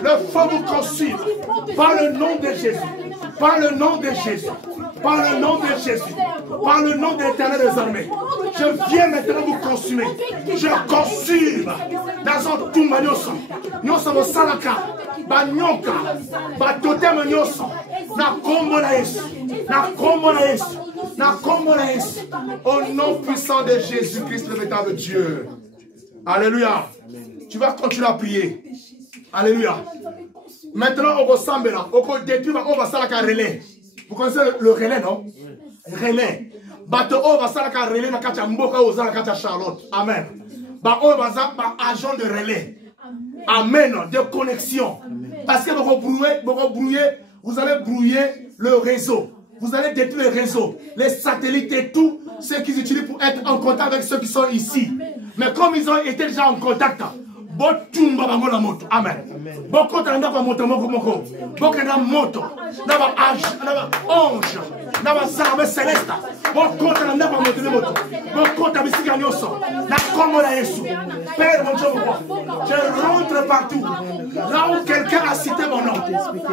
Le feu vous consume. Par le nom de Jésus. Par le nom de Jésus. Par le nom de Jésus. Par le nom de l'Éternel des armées. Je viens maintenant vous consumer. Je consume. Dans un tumba nyoso. Nyoso mo salaka. Ba nyoka. Ba totem nyoso. Na kombo na Yesu. Na kombo na Yesu. Na kombo na Yesu. Au nom puissant de Jésus-Christ, le véritable Dieu. Alléluia. Tu vas continuer à prier. Alléluia. Maintenant, on va s'embêter. On va détruire. On va s'alaka relais. Vous connaissez le relais, non? Relais. Bato on va s'alaka relais. Na kacha mboka oza na kacha Charlotte. Amen. Ba on va s'alaka agent de relais. Amen. De connexion. Parce que vous allez brouiller le réseau. Vous allez détruire le réseau, les satellites et tout, ceux qu'ils utilisent pour être en contact avec ceux qui sont ici. Mais comme ils ont été déjà en contact, amen. Beaucoup de gens moto moko. Beaucoup de moto. Naba ange. Naba armée céleste. Beaucoup de gens moto. Beaucoup de bisika nyoso. Na komo na Yesu. Père mon Dieu, je rentre partout. Là où quelqu'un a cité mon nom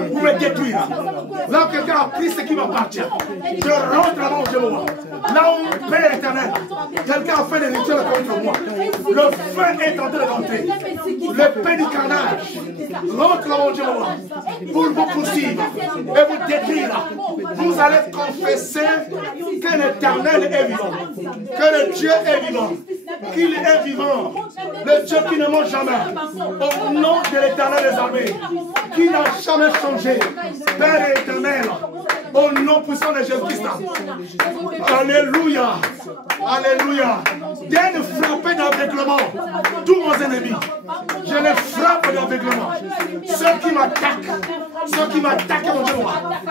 pour me détruire. Là où quelqu'un a pris ce qui m'appartient. Je rentre là où je me vois. Là où Père éternel, quelqu'un a fait des rituels contre moi. Le feu est en train de rentrer. l'épée du carnage rentre là, mon Dieu, pour vous poursuivre et vous détruire. Vous allez confesser que l'Éternel est vivant, que le Dieu est vivant, qu'il est vivant, le Dieu qui ne mange jamais, au nom de l'Éternel des armées, qui n'a jamais changé, Père éternel, au nom puissant de Jésus-Christ. Alléluia, alléluia. Viens de frapper d'aveuglement tous vos ennemis. Je les frappe d'aveuglement. Ceux qui m'attaquent, mon Dieu,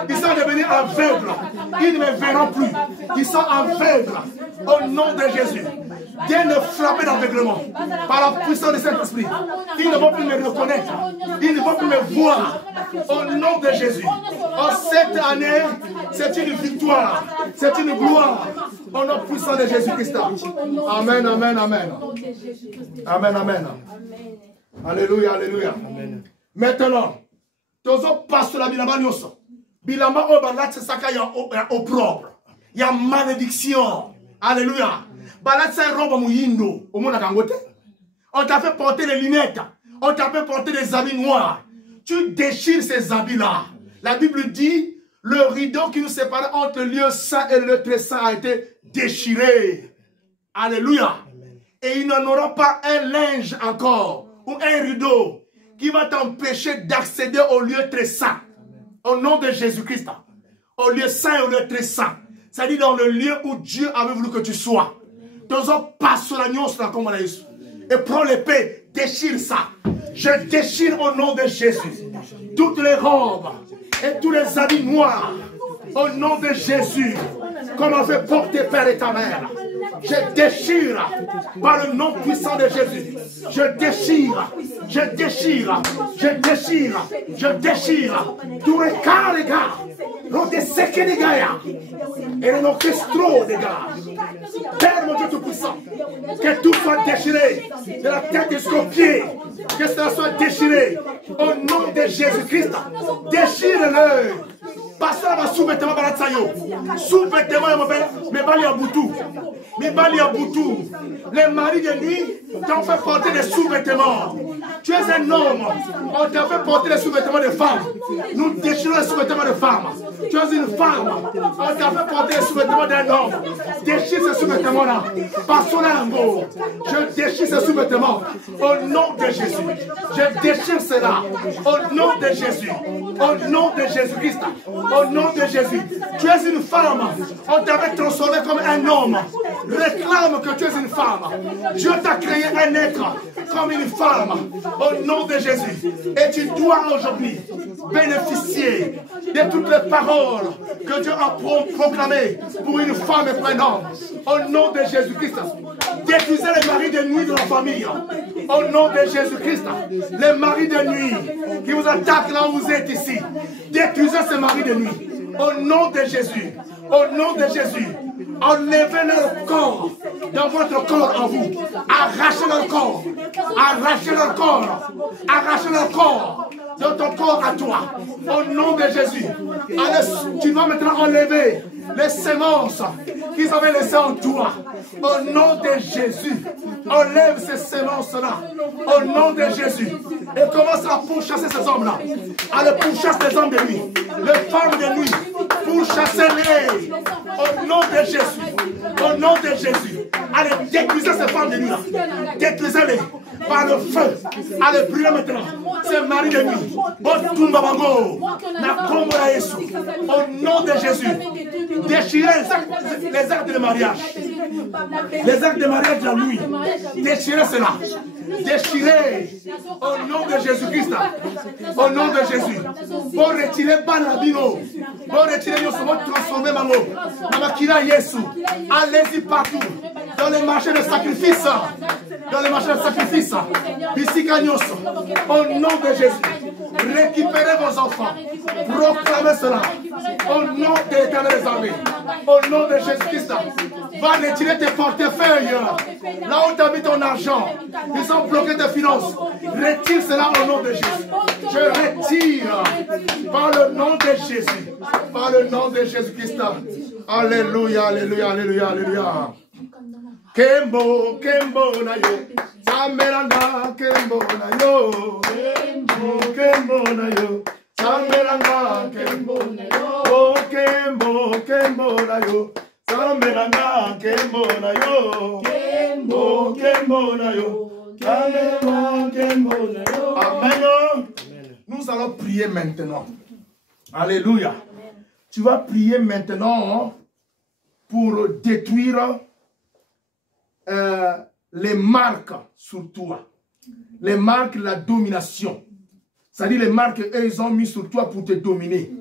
ils sont devenus aveugles. Ils ne me verront plus. Ils sont aveugles. Au nom de Jésus. Viens de frapper d'aveuglement par la puissance de Saint-Esprit. Ils ne vont plus me reconnaître. Ils ne vont plus me voir. Au nom de Jésus. En cette année, c'est une victoire. C'est une gloire. Au nom puissant de Jésus-Christ. Amen, amen, amen. Amen, amen. Alléluia, alléluia. Maintenant, tozo passe la bilamba nyoso. Bilamba obalat c'est ça qu'il y a opprobre. Il y a malédiction. Alléluia. Balat c'est robe mouyindo. Au monde à Kangote. On t'a fait porter les lunettes. On t'a fait porter des habits noirs. Tu déchires ces habits-là. La Bible dit, le rideau qui nous sépare entre le lieu saint et le très saint a été déchiré. Alléluia. Et il n'en aura pas un linge encore, ou un rideau, qui va t'empêcher d'accéder au lieu très saint. Au nom de Jésus-Christ. Au lieu saint et au lieu très saint. C'est-à-dire dans le lieu où Dieu avait voulu que tu sois. Passe la nuance là comme on a eu. Et prends l'épée, déchire ça. Je déchire au nom de Jésus toutes les robes et tous les habits noirs. Au nom de Jésus, comme on fait porter Père et ta mère. Je déchire par le nom puissant de Jésus. Je déchire, je déchire, je déchire, je déchire. Tous les cas, les gars. Non des séqués des gars. Et les orchestros des gars. Père mon Dieu tout-puissant. Que tout soit déchiré. De la tête jusqu'aux pieds. Que cela soit déchiré. Au nom de Jésus-Christ. Déchire-le. Passez à ma sous-vêtement balatsayo. Sous-vêtement, mais bali à boutou. Mais bali à boutou. Les maris de nuit t'ont fait porter des sous-vêtements. Tu es un homme. On t'a fait porter des sous-vêtements de femmes. Nous déchirons les sous-vêtements de femmes. Tu es une femme. On t'a fait porter les sous-vêtements d'un homme. Déchire ces sous-vêtements-là. Passons là un mot. Je déchire ces sous-vêtements. Au nom de Jésus. Je déchire cela. Au nom de Jésus. Au nom de Jésus-Christ. Au nom de Jésus. Tu es une femme. On t'avait transformé comme un homme. Réclame que tu es une femme. Dieu t'a créé un être comme une femme. Au nom de Jésus. Et tu dois aujourd'hui bénéficier de toutes les paroles que Dieu a proclamées pour une femme et pour un homme. Au nom de Jésus-Christ. Détruisez les maris de nuit de la famille. Au nom de Jésus-Christ. Les maris de nuit qui vous attaquent là où vous êtes ici. Détruisez ces maris de nuit. Au nom de Jésus. Au nom de Jésus. Enlevez leur corps dans votre corps en vous. Arrachez leur corps. Arrachez leur corps. Arrachez leur corps dans ton corps à toi. Au nom de Jésus. Allez, tu vas maintenant enlever les semences qu'ils avaient laissées en toi. Au nom de Jésus. Enlève ces semences-là. Au nom de Jésus. Et commence à pourchasser ces hommes-là. Allez, pourchasse les hommes de nuit. Les femmes de nuit. Pourchassez-les. Au nom de Jésus. Au nom de Jésus. Allez, détruisez ces femmes de nuit-là. Détruisez-les par le feu. Allez, brûlez maintenant ces maris de nuit. Au Tumbabango. Nakombola Yesu. Au nom de Jésus. Déchirez les actes de mariage. Les actes de mariage de la nuit. Déchirez cela. Déchirez au nom de Jésus-Christ. Au nom de Jésus. Pour retirer Banabino. Pour retirer Yosu. Pour transformer Mango. Namakira Yesu. Allez-y partout. Dans les marchés de sacrifice. Dans les marchés de sacrifice. Au nom de Jésus. Récupérez vos enfants. Proclamez cela. Au nom de l'Éternel des armées. Au nom de Jésus-Christ. Va retirer tes portefeuilles. Là où tu as mis ton argent. Ils ont bloqué tes finances. Retire cela au nom de Jésus. Je retire. Par le nom de Jésus. Par le nom de Jésus-Christ. Alléluia, alléluia, alléluia, alléluia. Kembo, Kembo, Nayo. Sameranga kembona yo. Kembona yo. Sameranga kembona yo. Oh kembona yo. Sameranga kembona yo. Kembona yo. Amen. Nous allons prier maintenant. Alléluia. Tu vas prier maintenant pour détruire les marques sur toi. Les marques de la domination. C'est-à-dire les marques qu'eux ils ont mis sur toi pour te dominer.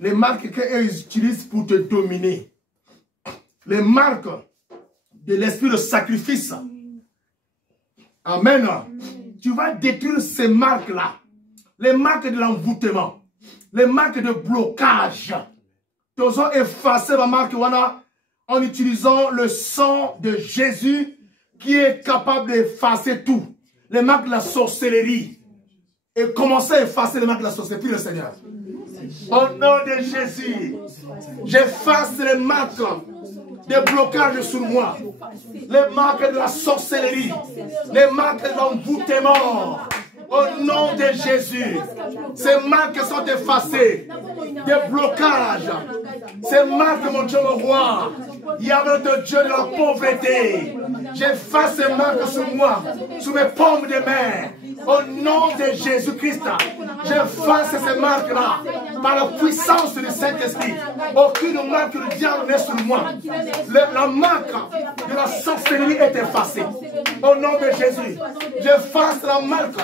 Les marques qu'eux ils utilisent pour te dominer. Les marques de l'esprit de sacrifice. Amen. Tu vas détruire ces marques-là. Les marques de l'envoûtement. Les marques de blocage. Tu vas effacer la marque en utilisant le sang de Jésus qui est capable d'effacer tout. Les marques de la sorcellerie. Et commencer à effacer les marques de la sorcellerie. Prie le Seigneur. Au nom de Jésus, j'efface les marques de blocage sur moi. Les marques de la sorcellerie. Les marques de l'envoûtement. Au nom de Jésus, ces marques sont effacées. Des blocages. Ces marques, mon Dieu, mon roi. Yahweh de Dieu de la pauvreté. J'efface ces marques sur moi, sur mes paumes de main. Au nom de Jésus-Christ, j'efface ces marques-là par la puissance du Saint-Esprit. Aucune marque du diable n'est sur moi. La marque de la sorcellerie est effacée. Au nom de Jésus, j'efface la marque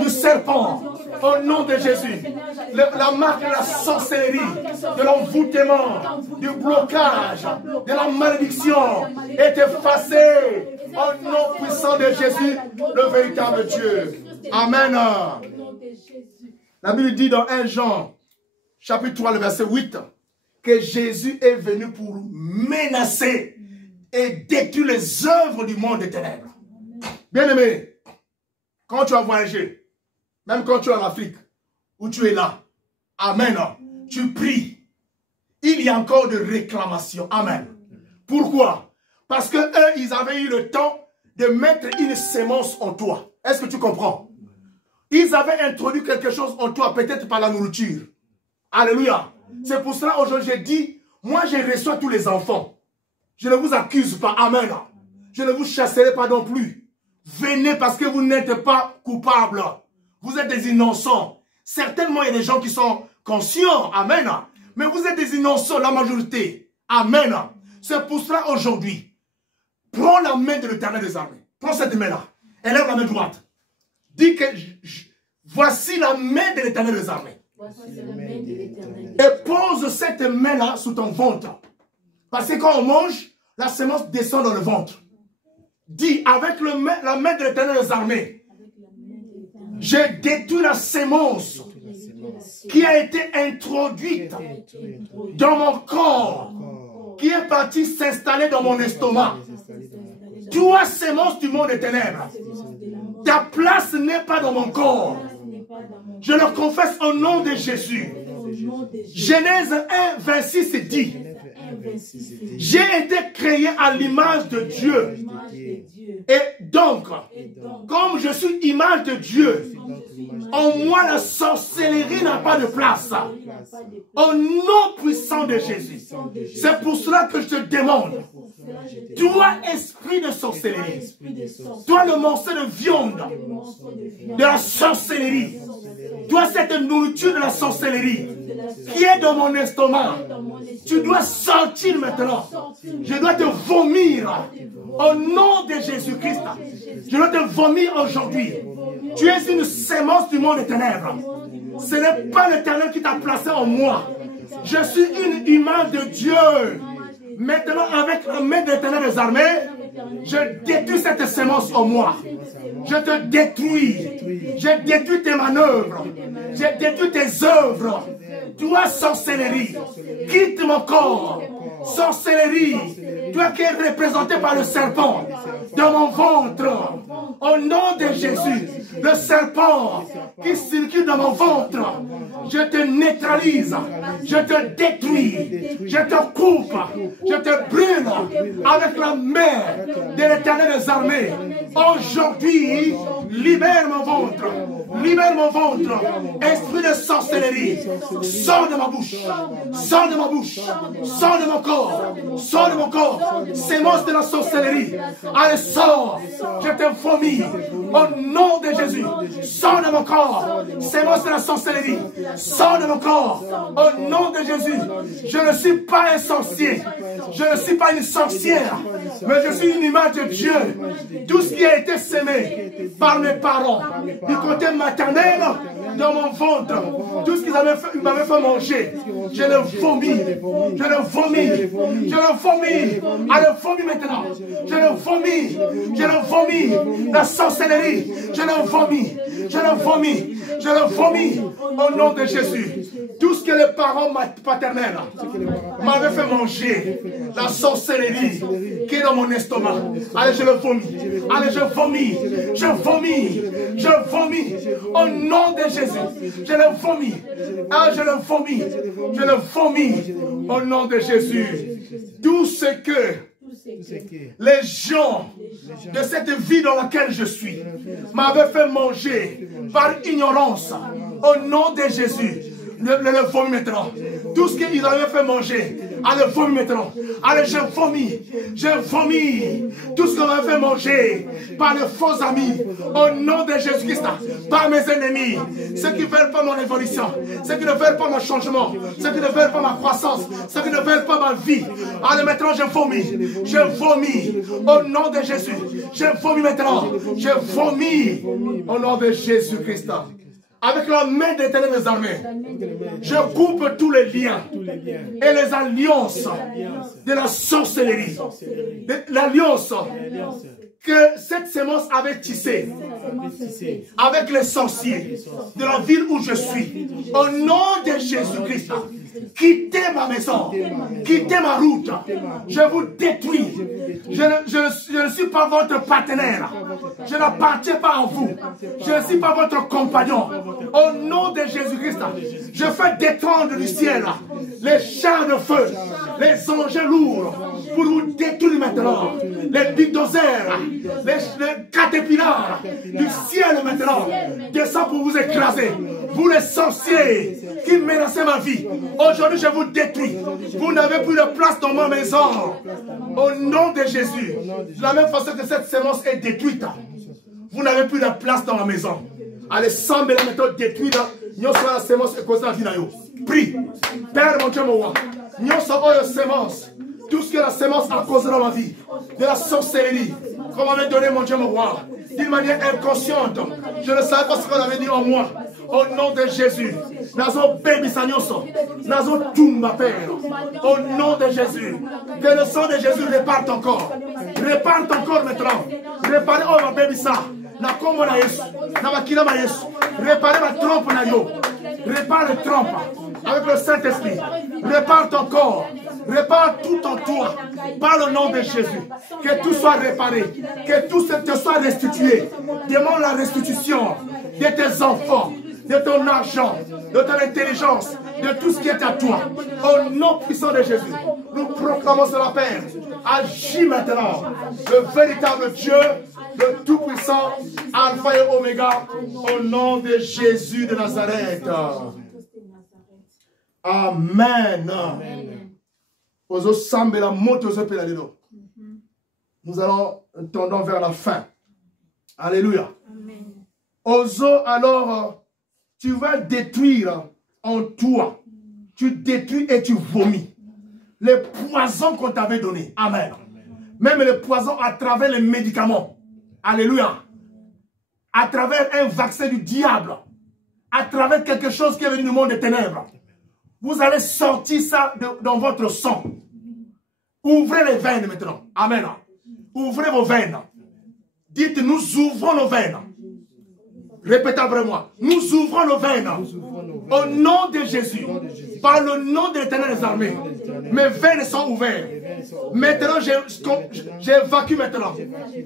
du serpent. Au nom de Jésus, la marque de la sorcellerie, de l'envoûtement, du blocage, de la malédiction est effacée. Au nom puissant de Jésus, le véritable Dieu. Amen. La Bible dit dans 1 Jean, chapitre 3, le verset 8, que Jésus est venu pour menacer et détruire les œuvres du monde des ténèbres. Bien-aimé, quand tu as voyagé, même quand tu es en Afrique, où tu es là, amen, tu pries, il y a encore de réclamations. Amen. Pourquoi? Parce que eux, ils avaient eu le temps de mettre une sémence en toi. Est-ce que tu comprends? Ils avaient introduit quelque chose en toi, peut-être par la nourriture. Alléluia. C'est pour cela aujourd'hui j'ai dit, moi je reçois tous les enfants. Je ne vous accuse pas. Amen. Je ne vous chasserai pas non plus. Venez parce que vous n'êtes pas coupables. Vous êtes des innocents. Certainement, il y a des gens qui sont conscients. Amen. Mais vous êtes des innocents, la majorité. Amen. C'est pour cela aujourd'hui, prends la main de l'Éternel des armées. Prends cette main-là. Élève la main droite. Dis que voici la main de l'Éternel des armées. Et pose cette main-là sous ton ventre. Parce que quand on mange, la semence descend dans le ventre. Dis avec la main de l'Éternel des armées. Je détruis la semence qui a été introduite dans mon corps, qui est partie s'installer dans mon estomac. Toi, sémence du monde des ténèbres, ta place n'est pas dans mon corps. Je le confesse au nom de Jésus. Genèse 1, 26 dit, j'ai été créé à l'image de Dieu. Et donc, comme je suis image de Dieu, en moi la sorcellerie n'a pas de place. Au nom puissant de Jésus. C'est pour cela que je te demande, toi esprit de sorcellerie, toi le morceau de viande de la sorcellerie, toi cette nourriture de la sorcellerie qui est dans mon estomac, tu dois sortir maintenant. Je dois te vomir au nom de Jésus-Christ. Je dois te vomir aujourd'hui. Tu es une sémence du monde des ténèbres. Ce n'est pas l'Éternel qui t'a placé en moi. Je suis une image de Dieu. Maintenant, avec la main de l'Éternel des armées, je détruis cette sémence en moi. Je te détruis. Je détruis tes manœuvres. Je détruis tes œuvres. Toi, sorcellerie, quitte mon corps. Sorcellerie, toi qui es représenté par le serpent dans mon ventre. Au nom de Jésus, le serpent qui circule dans mon ventre, je te neutralise, je te détruis, je te coupe, je te brûle avec la main de l'Éternel des armées. Aujourd'hui, libère mon ventre. Libère mon ventre. Esprit de sorcellerie, sors de ma bouche. Sors de ma bouche. Sors de mon corps. Sors de mon corps. Sémence de la sorcellerie. Allez, sors. Je te vomis. Au nom de Jésus. Sors de mon corps. Sémence de la sorcellerie. Sors de mon corps. Au nom de Jésus. Je ne suis pas un sorcier. Je ne suis pas une sorcière. Mais je suis une image de Dieu. Tout ce qui a été sémé par mes parents, du côté maternel, dans mon ventre, tout ce qu'ils m'avaient fait manger, je le vomis, je le vomis, je le vomis, allez, vomis maintenant, je le vomis, je le vomis, la sorcellerie, je le vomis, je le vomis, je le vomis, au nom de Jésus. Tout ce que les parents paternels m'avaient fait manger, la sorcellerie qui est dans mon estomac, allez, je le vomis, allez, je vomis, je vomis, je vomis, au nom de Jésus, je le vomis, ah, je le vomis, je le vomis, au nom de Jésus. Tout ce que les gens de cette vie dans laquelle je suis m'avaient fait manger par ignorance, au nom de Jésus, le vomis maintenant. Tout ce qu'ils avaient fait manger, allez, vomis maintenant. Allez, je vomis. Je vomis. Tout ce qu'on m'avait fait manger par les faux amis, au nom de Jésus-Christ, par mes ennemis, ceux qui ne veulent pas mon évolution, ceux qui ne veulent pas mon changement, ceux qui ne veulent pas ma croissance, ceux qui ne veulent pas ma vie. Allez, maintenant, je vomis. Je vomis. Au nom de Jésus. Je vomis maintenant. Je vomis. Au nom de Jésus-Christ. Avec la main de l'Éternel des armées, je coupe tous les liens et les alliances de la sorcellerie. L'alliance que cette sémence avait tissée avec les sorciers de la ville où je suis. Au nom de Jésus-Christ, quittez ma maison, quittez ma route. Je vous détruis. Je ne suis pas votre partenaire. Je n'appartiens pas à vous. Je ne suis pas votre compagnon. Au nom de Jésus-Christ, je fais détendre du ciel les chars de feu, les engins lourds pour vous détruire maintenant. Les bulldozers, les caterpillars du ciel maintenant descendent pour vous écraser. Vous les sorciers qui menacez ma vie, aujourd'hui je vous détruis. Vous n'avez plus de place dans ma maison. Au nom de Jésus, de la même façon que cette sémence est détruite, vous n'avez plus de place dans ma maison. Allez, semble la méthode détruite. Nous sommes la sémence et cause la vie. Prie. Père mon Dieu, mon roi. Nous sommes la sémence. Tout ce que la sémence a causé dans ma vie, de la sorcellerie, qu'on m'avait donné, mon Dieu, mon roi, d'une manière inconsciente. Je ne savais pas ce qu'on avait dit en moi. Au nom de Jésus, Nazo baby sanyoso, Nazo tumba père. Au nom de Jésus, que le sang de Jésus réparte encore. Réparte encore maintenant. Réparez, oh ma baby ça. Na kombo na Yesu, na bakila ma Yesu. Réparez ma trompe na yo. Répare les trompes avec le Saint-Esprit. Répare ton corps. Répare tout en toi par le nom de Jésus. Que tout soit réparé. Que tout te soit restitué. Demande la restitution de tes enfants, de ton argent, de ton intelligence, de tout ce qui est à toi. Au nom puissant de Jésus, nous proclamons cela, Père. Agis maintenant. Le véritable Dieu, le Tout-Puissant, Alpha et Oméga, au nom de Jésus de Nazareth. Amen. Nous allons tendons vers la fin. Alléluia. Ozo, alors, tu vas détruire en toi. Tu détruis et tu vomis les poisons qu'on t'avait donnés. Amen. Même les poisons à travers les médicaments. Alléluia. À travers un vaccin du diable. À travers quelque chose qui est venu du monde des ténèbres. Vous allez sortir ça dans votre sang. Ouvrez les veines maintenant. Amen. Ouvrez vos veines. Dites, nous ouvrons nos veines. Répétez après moi. Nous ouvrons nos veines. Au nom de Jésus. Par le nom de l'Éternel des armées. Mes veines sont ouvertes. Maintenant, j'évacue maintenant.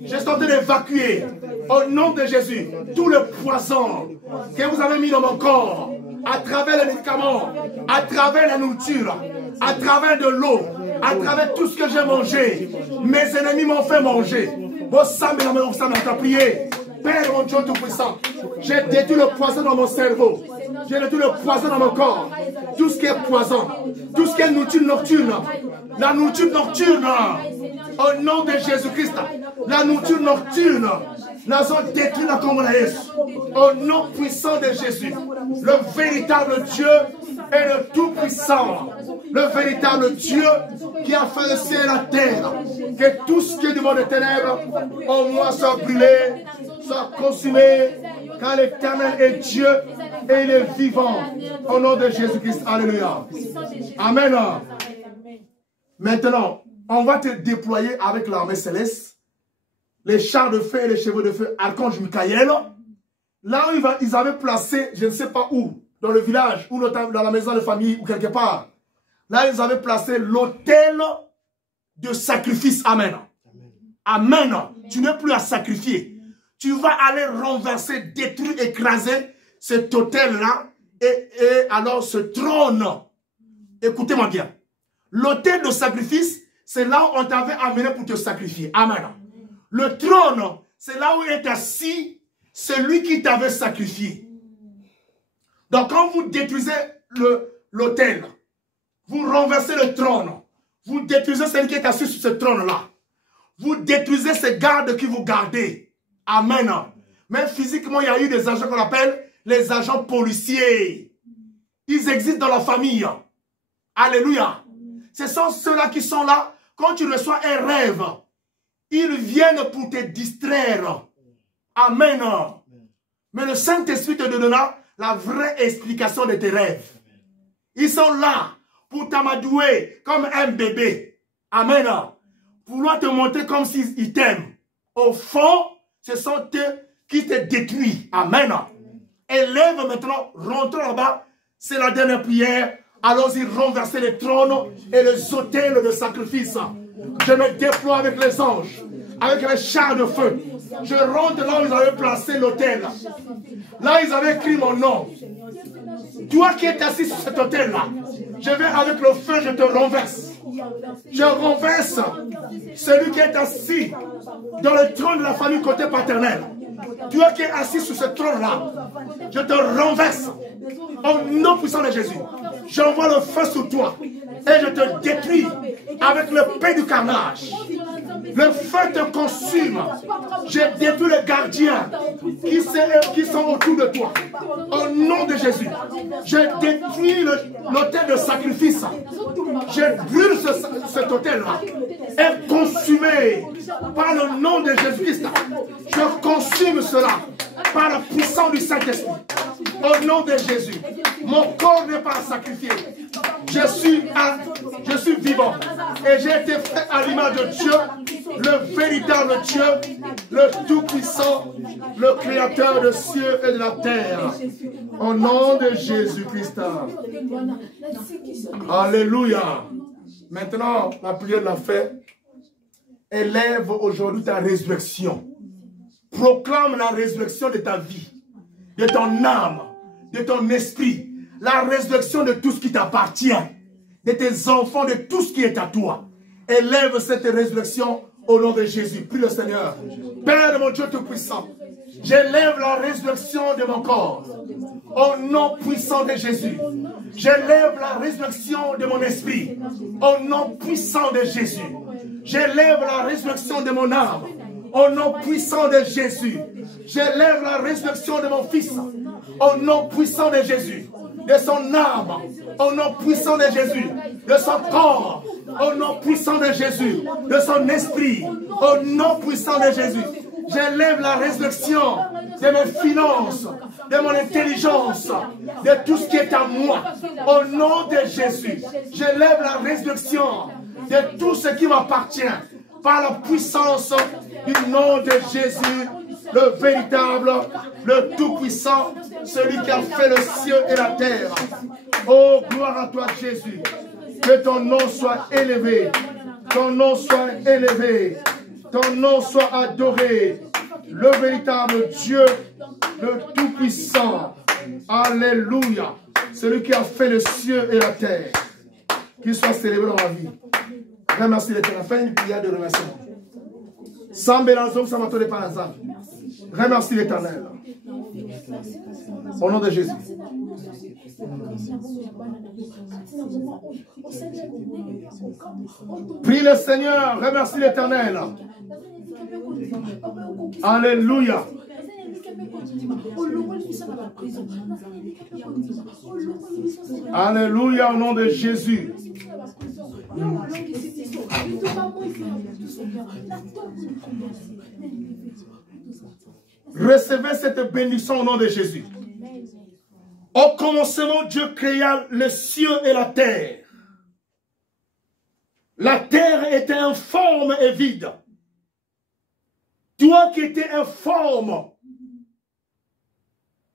Je suis en train d'évacuer. Au nom de Jésus. Tout le poison que vous avez mis dans mon corps. à travers les médicaments, à travers la nourriture, à travers de l'eau, à travers tout ce que j'ai mangé. Mes ennemis m'ont fait manger. Bon, ça m'a prié. Père, mon Dieu Tout-Puissant, j'ai détruit le poison dans mon cerveau. J'ai détruit le poison dans mon corps. Tout ce qui est poison, tout ce qui est nourriture nocturne, la nourriture nocturne, au nom de Jésus-Christ, la nourriture nocturne, nous avons détruit la communauté. Au nom puissant de Jésus, le véritable Dieu est le Tout-Puissant, le véritable Dieu qui a fait le ciel et la terre. Que tout ce qui est du monde des ténèbres, au moins soit brûlé, soit consumé, car l'Éternel est Dieu et il est vivant. Au nom de Jésus-Christ, alléluia. Amen. Maintenant, on va te déployer avec l'armée céleste, les chars de feu et les chevaux de feu, archange Michael. Là où ils avaient placé, je ne sais pas où, dans le village, ou dans la maison de famille, ou quelque part. Là, ils avaient placé l'autel de sacrifice. Amen. Amen. Tu n'es plus à sacrifier. Tu vas aller renverser, détruire, écraser cet autel-là et alors ce trône. Écoutez-moi bien. L'autel de sacrifice, c'est là où on t'avait amené pour te sacrifier. Amen. Le trône, c'est là où est assis celui qui t'avait sacrifié. Donc quand vous détruisez l'autel, vous renversez le trône, vous détruisez celui qui est assis sur ce trône-là. Vous détruisez ces gardes qui vous gardez. Amen. Mais physiquement, il y a eu des agents qu'on appelle les agents policiers. Ils existent dans la famille. Alléluia. Ce sont ceux-là qui sont là. Quand tu reçois un rêve, ils viennent pour te distraire. Amen. Mais le Saint-Esprit te donnera la vraie explication de tes rêves. Ils sont là pour t'amadouer comme un bébé. Amen. Pour vouloir te montrer comme s'ils t'aiment. Au fond, ce sont eux qui te détruisent. Amen. Élève maintenant, rentre là-bas. C'est la dernière prière. Allons-y renverser les trônes et les autels de sacrifice. Je me déploie avec les anges, avec les chars de feu. Je rentre là où ils avaient placé l'autel. Là, ils avaient écrit mon nom. Toi qui es assis sur cet autel-là, je vais avec le feu, je te renverse. Je renverse celui qui est assis dans le trône de la famille côté paternel. Toi qui es assis sur ce trône-là, je te renverse. Au nom puissant de Jésus, j'envoie le feu sur toi et je te détruis avec le pain du carnage. Le feu te consume. Je détruis les gardiens qui sont autour de toi. Au nom de Jésus, je détruis l'autel de sacrifice. Je brûle cet autel-là. Est consumé par le nom de Jésus-Christ. Je consume cela par la puissance du Saint-Esprit. Au nom de Jésus, mon corps n'est pas sacrifié. Je suis vivant et j'ai été fait à l'image de Dieu, le véritable Dieu, le Tout-Puissant, le Créateur des cieux et de la terre. Au nom de Jésus-Christ. Alléluia. Maintenant, la prière de la fête. Élève aujourd'hui ta résurrection. Proclame la résurrection de ta vie, de ton âme, de ton esprit. La résurrection de tout ce qui t'appartient, de tes enfants, de tout ce qui est à toi. Élève cette résurrection au nom de Jésus. Prie le Seigneur. Père mon Dieu Tout-Puissant, j'élève la résurrection de mon corps. Au nom puissant de Jésus. J'élève la résurrection de mon esprit. Au nom puissant de Jésus. J'élève la résurrection de mon âme. Au nom puissant de Jésus. J'élève la résurrection de mon fils. Au nom puissant de Jésus. De son âme. Au nom puissant de Jésus. De son corps. Au nom puissant de Jésus. De son esprit. Au nom puissant de Jésus. J'élève la résurrection de mes finances, de mon intelligence, de tout ce qui est à moi. Au nom de Jésus, j'élève la résurrection de tout ce qui m'appartient par la puissance du nom de Jésus, le véritable, le tout-puissant, celui qui a fait le ciel et la terre. Oh, gloire à toi Jésus. Que ton nom soit élevé. Ton nom soit élevé. Ton nom soit adoré, le véritable Dieu, le Tout-Puissant. Alléluia. Celui qui a fait les cieux et la terre, qu'il soit célébré dans ma vie. Remercie l'Éternel. Fais une prière de remerciement. Sans bélanzon, ça m'a donné par exemple. Remercie l'Éternel. Au nom de Jésus. Prie le Seigneur. Remercie l'Éternel. Alléluia. Alléluia au nom de Jésus. Recevez cette bénédiction au nom de Jésus. Au commencement, Dieu créa les cieux et la terre. La terre était informe et vide. Toi qui étais informe,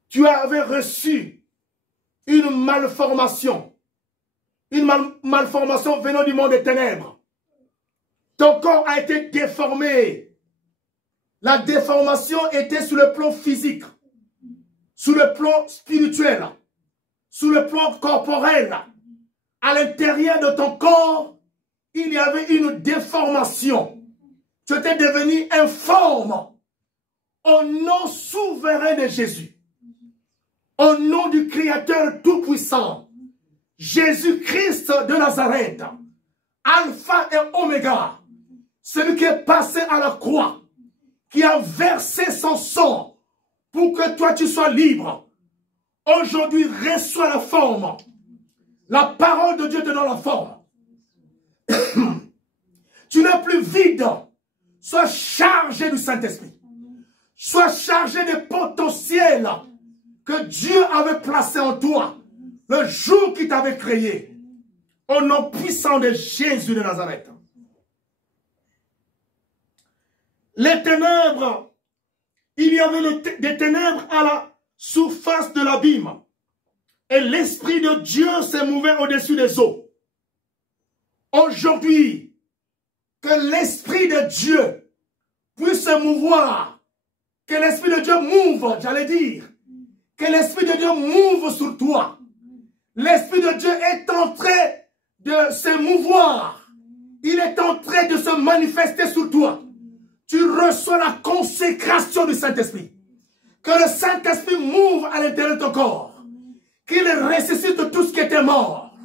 tu avais reçu une malformation. Une malformation venant du monde des ténèbres. Ton corps a été déformé. La déformation était sur le plan physique, sur le plan spirituel, sur le plan corporel. À l'intérieur de ton corps, il y avait une déformation. Tu étais devenu informe. Au nom souverain de Jésus. Au nom du Créateur Tout-Puissant. Jésus-Christ de Nazareth. Alpha et Oméga. Celui qui est passé à la croix. Qui a versé son sang. Pour que toi tu sois libre. Aujourd'hui, reçois la forme. La parole de Dieu te donne la forme. Tu n'es plus vide. Sois chargé du Saint-Esprit. Sois chargé des potentiels que Dieu avait placés en toi le jour qu'il t'avait créé. Au nom puissant de Jésus de Nazareth. Les ténèbres, il y avait des ténèbres à la surface de l'abîme. Et l'Esprit de Dieu se mouvait au-dessus des eaux. Aujourd'hui, que l'Esprit de Dieu puisse se mouvoir. Que l'Esprit de Dieu mouve, j'allais dire. Que l'Esprit de Dieu mouve sur toi. L'Esprit de Dieu est en train de se mouvoir. Il est en train de se manifester sur toi. Tu reçois la consécration du Saint-Esprit. Que le Saint-Esprit mouve à l'intérieur de ton corps. Qu'il ressuscite tout ce qui était mort.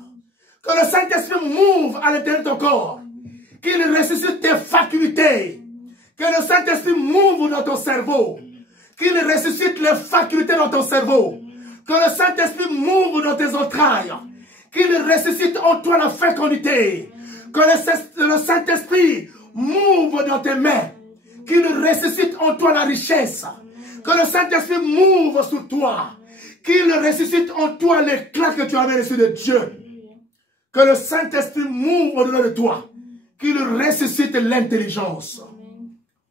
Que le Saint-Esprit mouve à l'intérieur de ton corps. Qu'il ressuscite tes facultés. Que le Saint-Esprit mouve dans ton cerveau. Qu'il ressuscite les facultés dans ton cerveau. Que le Saint-Esprit mouve dans tes entrailles. Qu'il ressuscite en toi la fécondité. Que le Saint-Esprit mouve dans tes mains. Qu'il ressuscite en toi la richesse. Que le Saint-Esprit mouve sur toi. Qu'il ressuscite en toi l'éclat que tu avais reçu de Dieu. Que le Saint-Esprit mouve au-delà de toi. Qu'il ressuscite l'intelligence.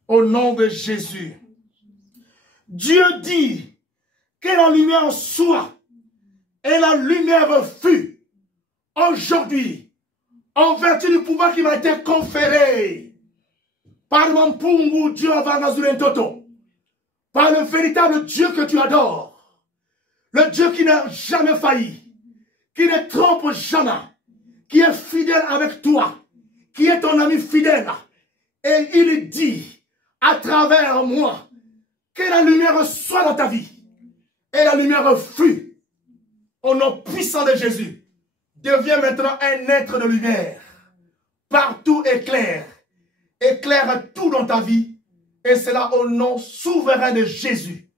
Au nom de Jésus. Dieu dit que la lumière soit. Et la lumière fut. Aujourd'hui, en vertu du pouvoir qui m'a été conféré par mon Pungu Dieu Avangazulentoto, par le véritable Dieu que tu adores, le Dieu qui n'a jamais failli, qui ne trompe jamais, qui est fidèle avec toi, qui est ton ami fidèle. Et il dit, à travers moi, que la lumière soit dans ta vie. Et la lumière fut. Au nom puissant de Jésus, deviens maintenant un être de lumière. Partout éclaire. Éclaire tout dans ta vie. Et cela au nom souverain de Jésus.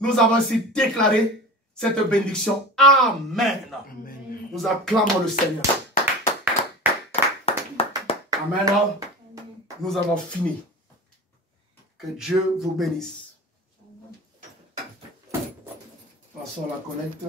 Nous avons ainsi déclaré cette bénédiction. Amen. Amen. Nous acclamons le Seigneur. Amen. Nous avons fini. Que Dieu vous bénisse. Passons à la collecte.